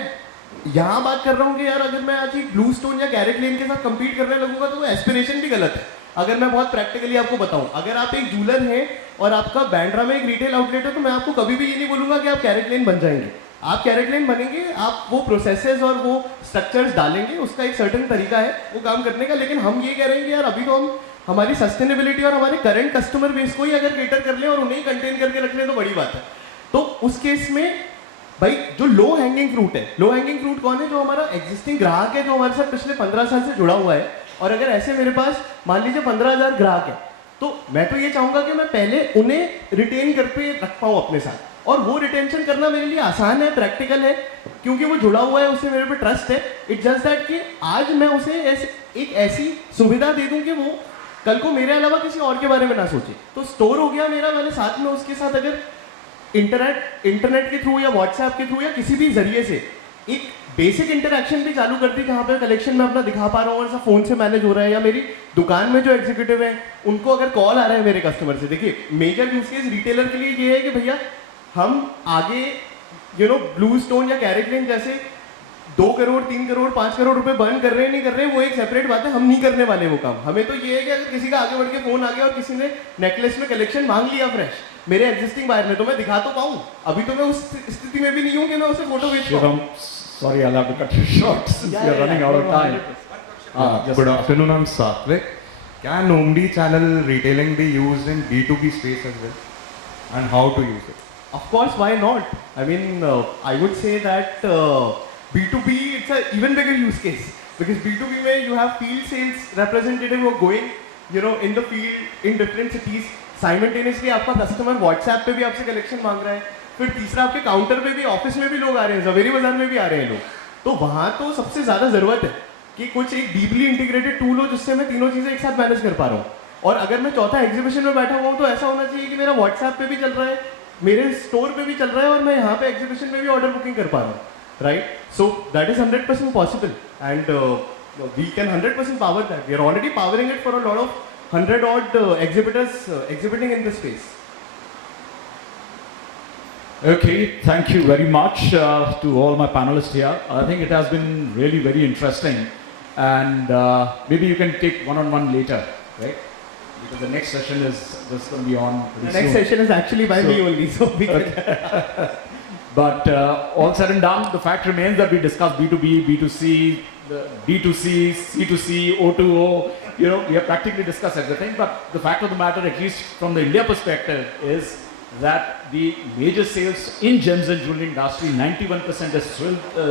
यहाँ बात कर रहा हूँ कि यार अगर मैं आज एक ब्लू स्टोन या कैरेट लेन के साथ कंपीट करने लगूंगा तो वो एस्पिरेशन भी गलत है. अगर मैं बहुत प्रैक्टिकली आपको बताऊँ, अगर आप एक जूलर हैं और आपका बैंड्रा में एक रिटेल आउटलेट है तो मैं आपको कभी भी ये नहीं बोलूँगा कि आप कैरेट लेन बन जाएंगे. आप कैरेट लेन बनेंगे, आप वो प्रोसेसेस और वो स्ट्रक्चर्स डालेंगे, उसका एक सर्टेन तरीका है वो काम करने का. लेकिन हम ये कह रहे हैं कि यार अभी तो हम हमारी सस्टेनेबिलिटी और हमारे करंट कस्टमर बेस को ही अगर केटर कर लें और उन्हें ही कंटेन करके रख लें तो बड़ी बात है. तो उस केस में भाई जो लो हैंगिंग फ्रूट है, लो हैंगिंग फ्रूट कौन है? जो हमारा एग्जिस्टिंग ग्राहक है, जो हमारे साथ पिछले 15 साल से जुड़ा हुआ है. और अगर ऐसे मेरे पास मान लीजिए 15,000 ग्राहक है तो मैं तो ये चाहूंगा कि मैं पहले उन्हें रिटेन करके रख पाऊँ अपने साथ. और वो रिटेंशन करना मेरे लिए आसान है, प्रैक्टिकल है, क्योंकि वो जुड़ा हुआ है, उससे मेरे पे ट्रस्ट है. इट्स जस्ट दैट कि आज मैं उसे एक ऐसी सुविधा दे दूं कि वो कल को मेरे अलावा किसी और के बारे में ना सोचे. तो स्टोर हो गया मेरा, मैंने साथ में उसके साथ अगर इंटरनेट के थ्रू या व्हाट्सएप के थ्रू या किसी भी जरिए से एक बेसिक इंटरेक्शन भी चालू कर दी जहाँ पे कलेक्शन में अपना दिखा पा रहा हूँ और सब फोन से मैनेज हो रहा है. या मेरी दुकान में जो एग्जीक्यूटिव है उनको अगर कॉल आ रहा है मेरे कस्टमर से, देखिए मेजर यूज केस रिटेलर के लिए ये है कि भैया हम आगे यू नो ब्लू स्टोन या कैरेट लेन जैसे 2 करोड़ 3 करोड़ 5 करोड़ रुपए बर्न कर रहे हैं नहीं कर रहे हैं वो एक सेपरेट बात है. हम नहीं करने वाले वो काम. हमें तो ये है कि अगर किसी का आगे बढ़ के फोन आ गया और किसी ने नेकलेस में कलेक्शन मांग लिया फ्रेश मेरे एग्जिस्टिंग बायर में, तो मैं दिखा तो पाऊँ. अभी तो मैं उस स्थिति में भी नहीं हूँ कि मैं उसे फोटो भेज पाऊँ. Sorry, I'll have to cut you short since we are running out of time. Good afternoon, I'm Saket. Can omnichannel retailing be used in B2B space as well? And how to use it? Of course, why not? I mean, I would say that B2B, it's an even bigger use case. Because B2B where you have field sales representative who are going, you know, in the field in different cities. Simultaneously, आपका customer WhatsApp पे भी आपसे collection मांग रहा है. फिर तीसरा आपके काउंटर पे भी, ऑफिस में भी लोग आ रहे हैं, जवेरी बाजार में भी आ रहे हैं लोग. तो वहाँ तो सबसे ज़्यादा ज़रूरत है कि कुछ एक डीपली इंटीग्रेटेड टूल हो जिससे मैं तीनों चीज़ें एक साथ मैनेज कर पा रहा हूँ. और अगर मैं चौथा एग्जीबिशन में बैठा हुआ हूँ तो ऐसा होना चाहिए कि मेरा व्हाट्सएप पे भी चल रहा है, मेरे स्टोर पे भी चल रहा है और मैं यहाँ पे एग्जीबिशन में भी ऑर्डर बुकिंग कर पा रहा हूँ. Right? So that is 100% possible and we can 100% power that. We are already powering it for a lot of 100 odd exhibitors exhibiting in this space. Okay, thank you very much to all my panelists here. I think it has been really very interesting, and maybe you can take one-on-one later, right? Because the next session is just going to be on. The next session is actually by me only, so we can. But all said and done, the fact remains that we discussed B2B, B2C, the B2C, C2C, O2O. You know, we have practically discussed everything. But the fact of the matter, at least from the India perspective, is that the major sales in gems and jewelry industry, 91% is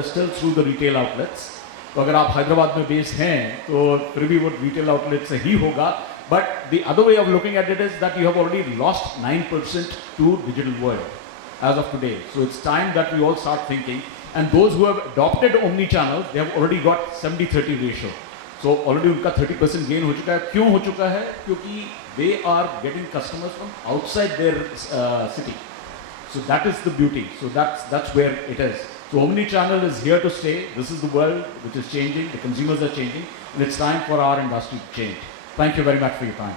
still through the retail outlets. तो अगर आप हैदराबाद में based हैं तो फिर भी वो retail outlets से ही होगा. But the other way of looking at it is that you have already lost 9% to digital world as of today. So it's time that we all start thinking. And those who have adopted omnichannel, they have already got 70-30 ratio. So already उनका 30% gain हो चुका है. क्यों हो चुका है? क्योंकि they are getting customers from outside their city. So that is the beauty. So that's where it is. So Omnichannel is here to stay. This is the world which is changing. The consumers are changing. And it's time for our industry to change. Thank you very much for your time.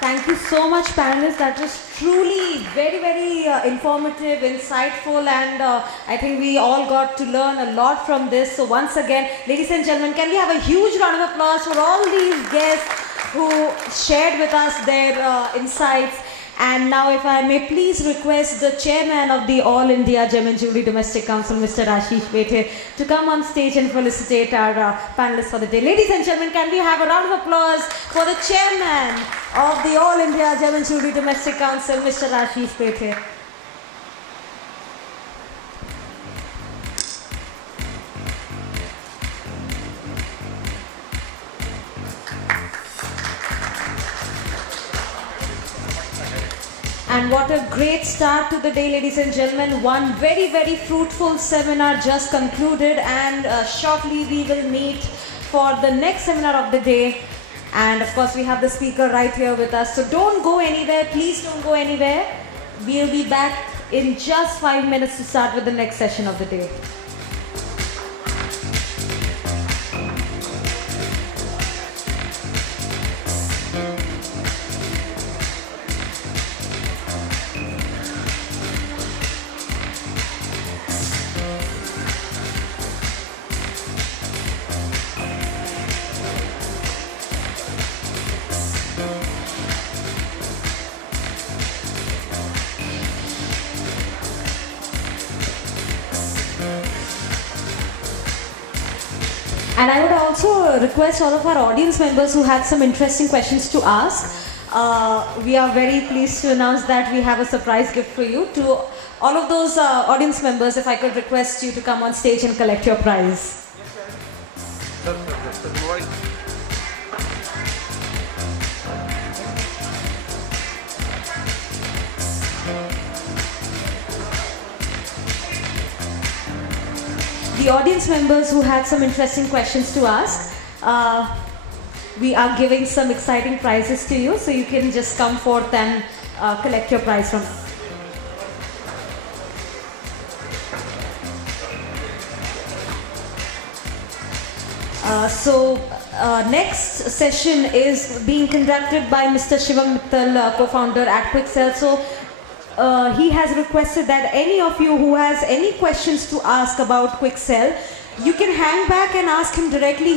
Thank you so much, panelists. That was truly very, very informative, insightful, and I think we all got to learn a lot from this. So once again, ladies and gentlemen, can we have a huge round of applause for all these guests who shared with us their insights. And now if I may please request the chairman of the All India Gem and Jewelry Domestic Council, Mr. Ashish Bete, to come on stage and felicitate our panelists for the day. Ladies and gentlemen, can we have a round of applause for the chairman of the All India Gem and Jewelry Domestic Council, Mr. Ashish Bete. And what a great start to the day, ladies and gentlemen. One very, very fruitful seminar just concluded, and shortly we will meet for the next seminar of the day. And of course, we have the speaker right here with us. So don't go anywhere. Please don't go anywhere. We'll be back in just 5 minutes to start with the next session of the day. And I would also request all of our audience members who had some interesting questions to ask. We are very pleased to announce that we have a surprise gift for you. To all of those audience members, if I could request you to come on stage and collect your prize. The audience members who had some interesting questions to ask, we are giving some exciting prizes to you, so you can just come forth and collect your prize from. Next session is being conducted by Mr. Shailen Mehta, co-founder at Quicksell. So he has requested that any of you who has any questions to ask about Quicksell, you can hang back and ask him directly.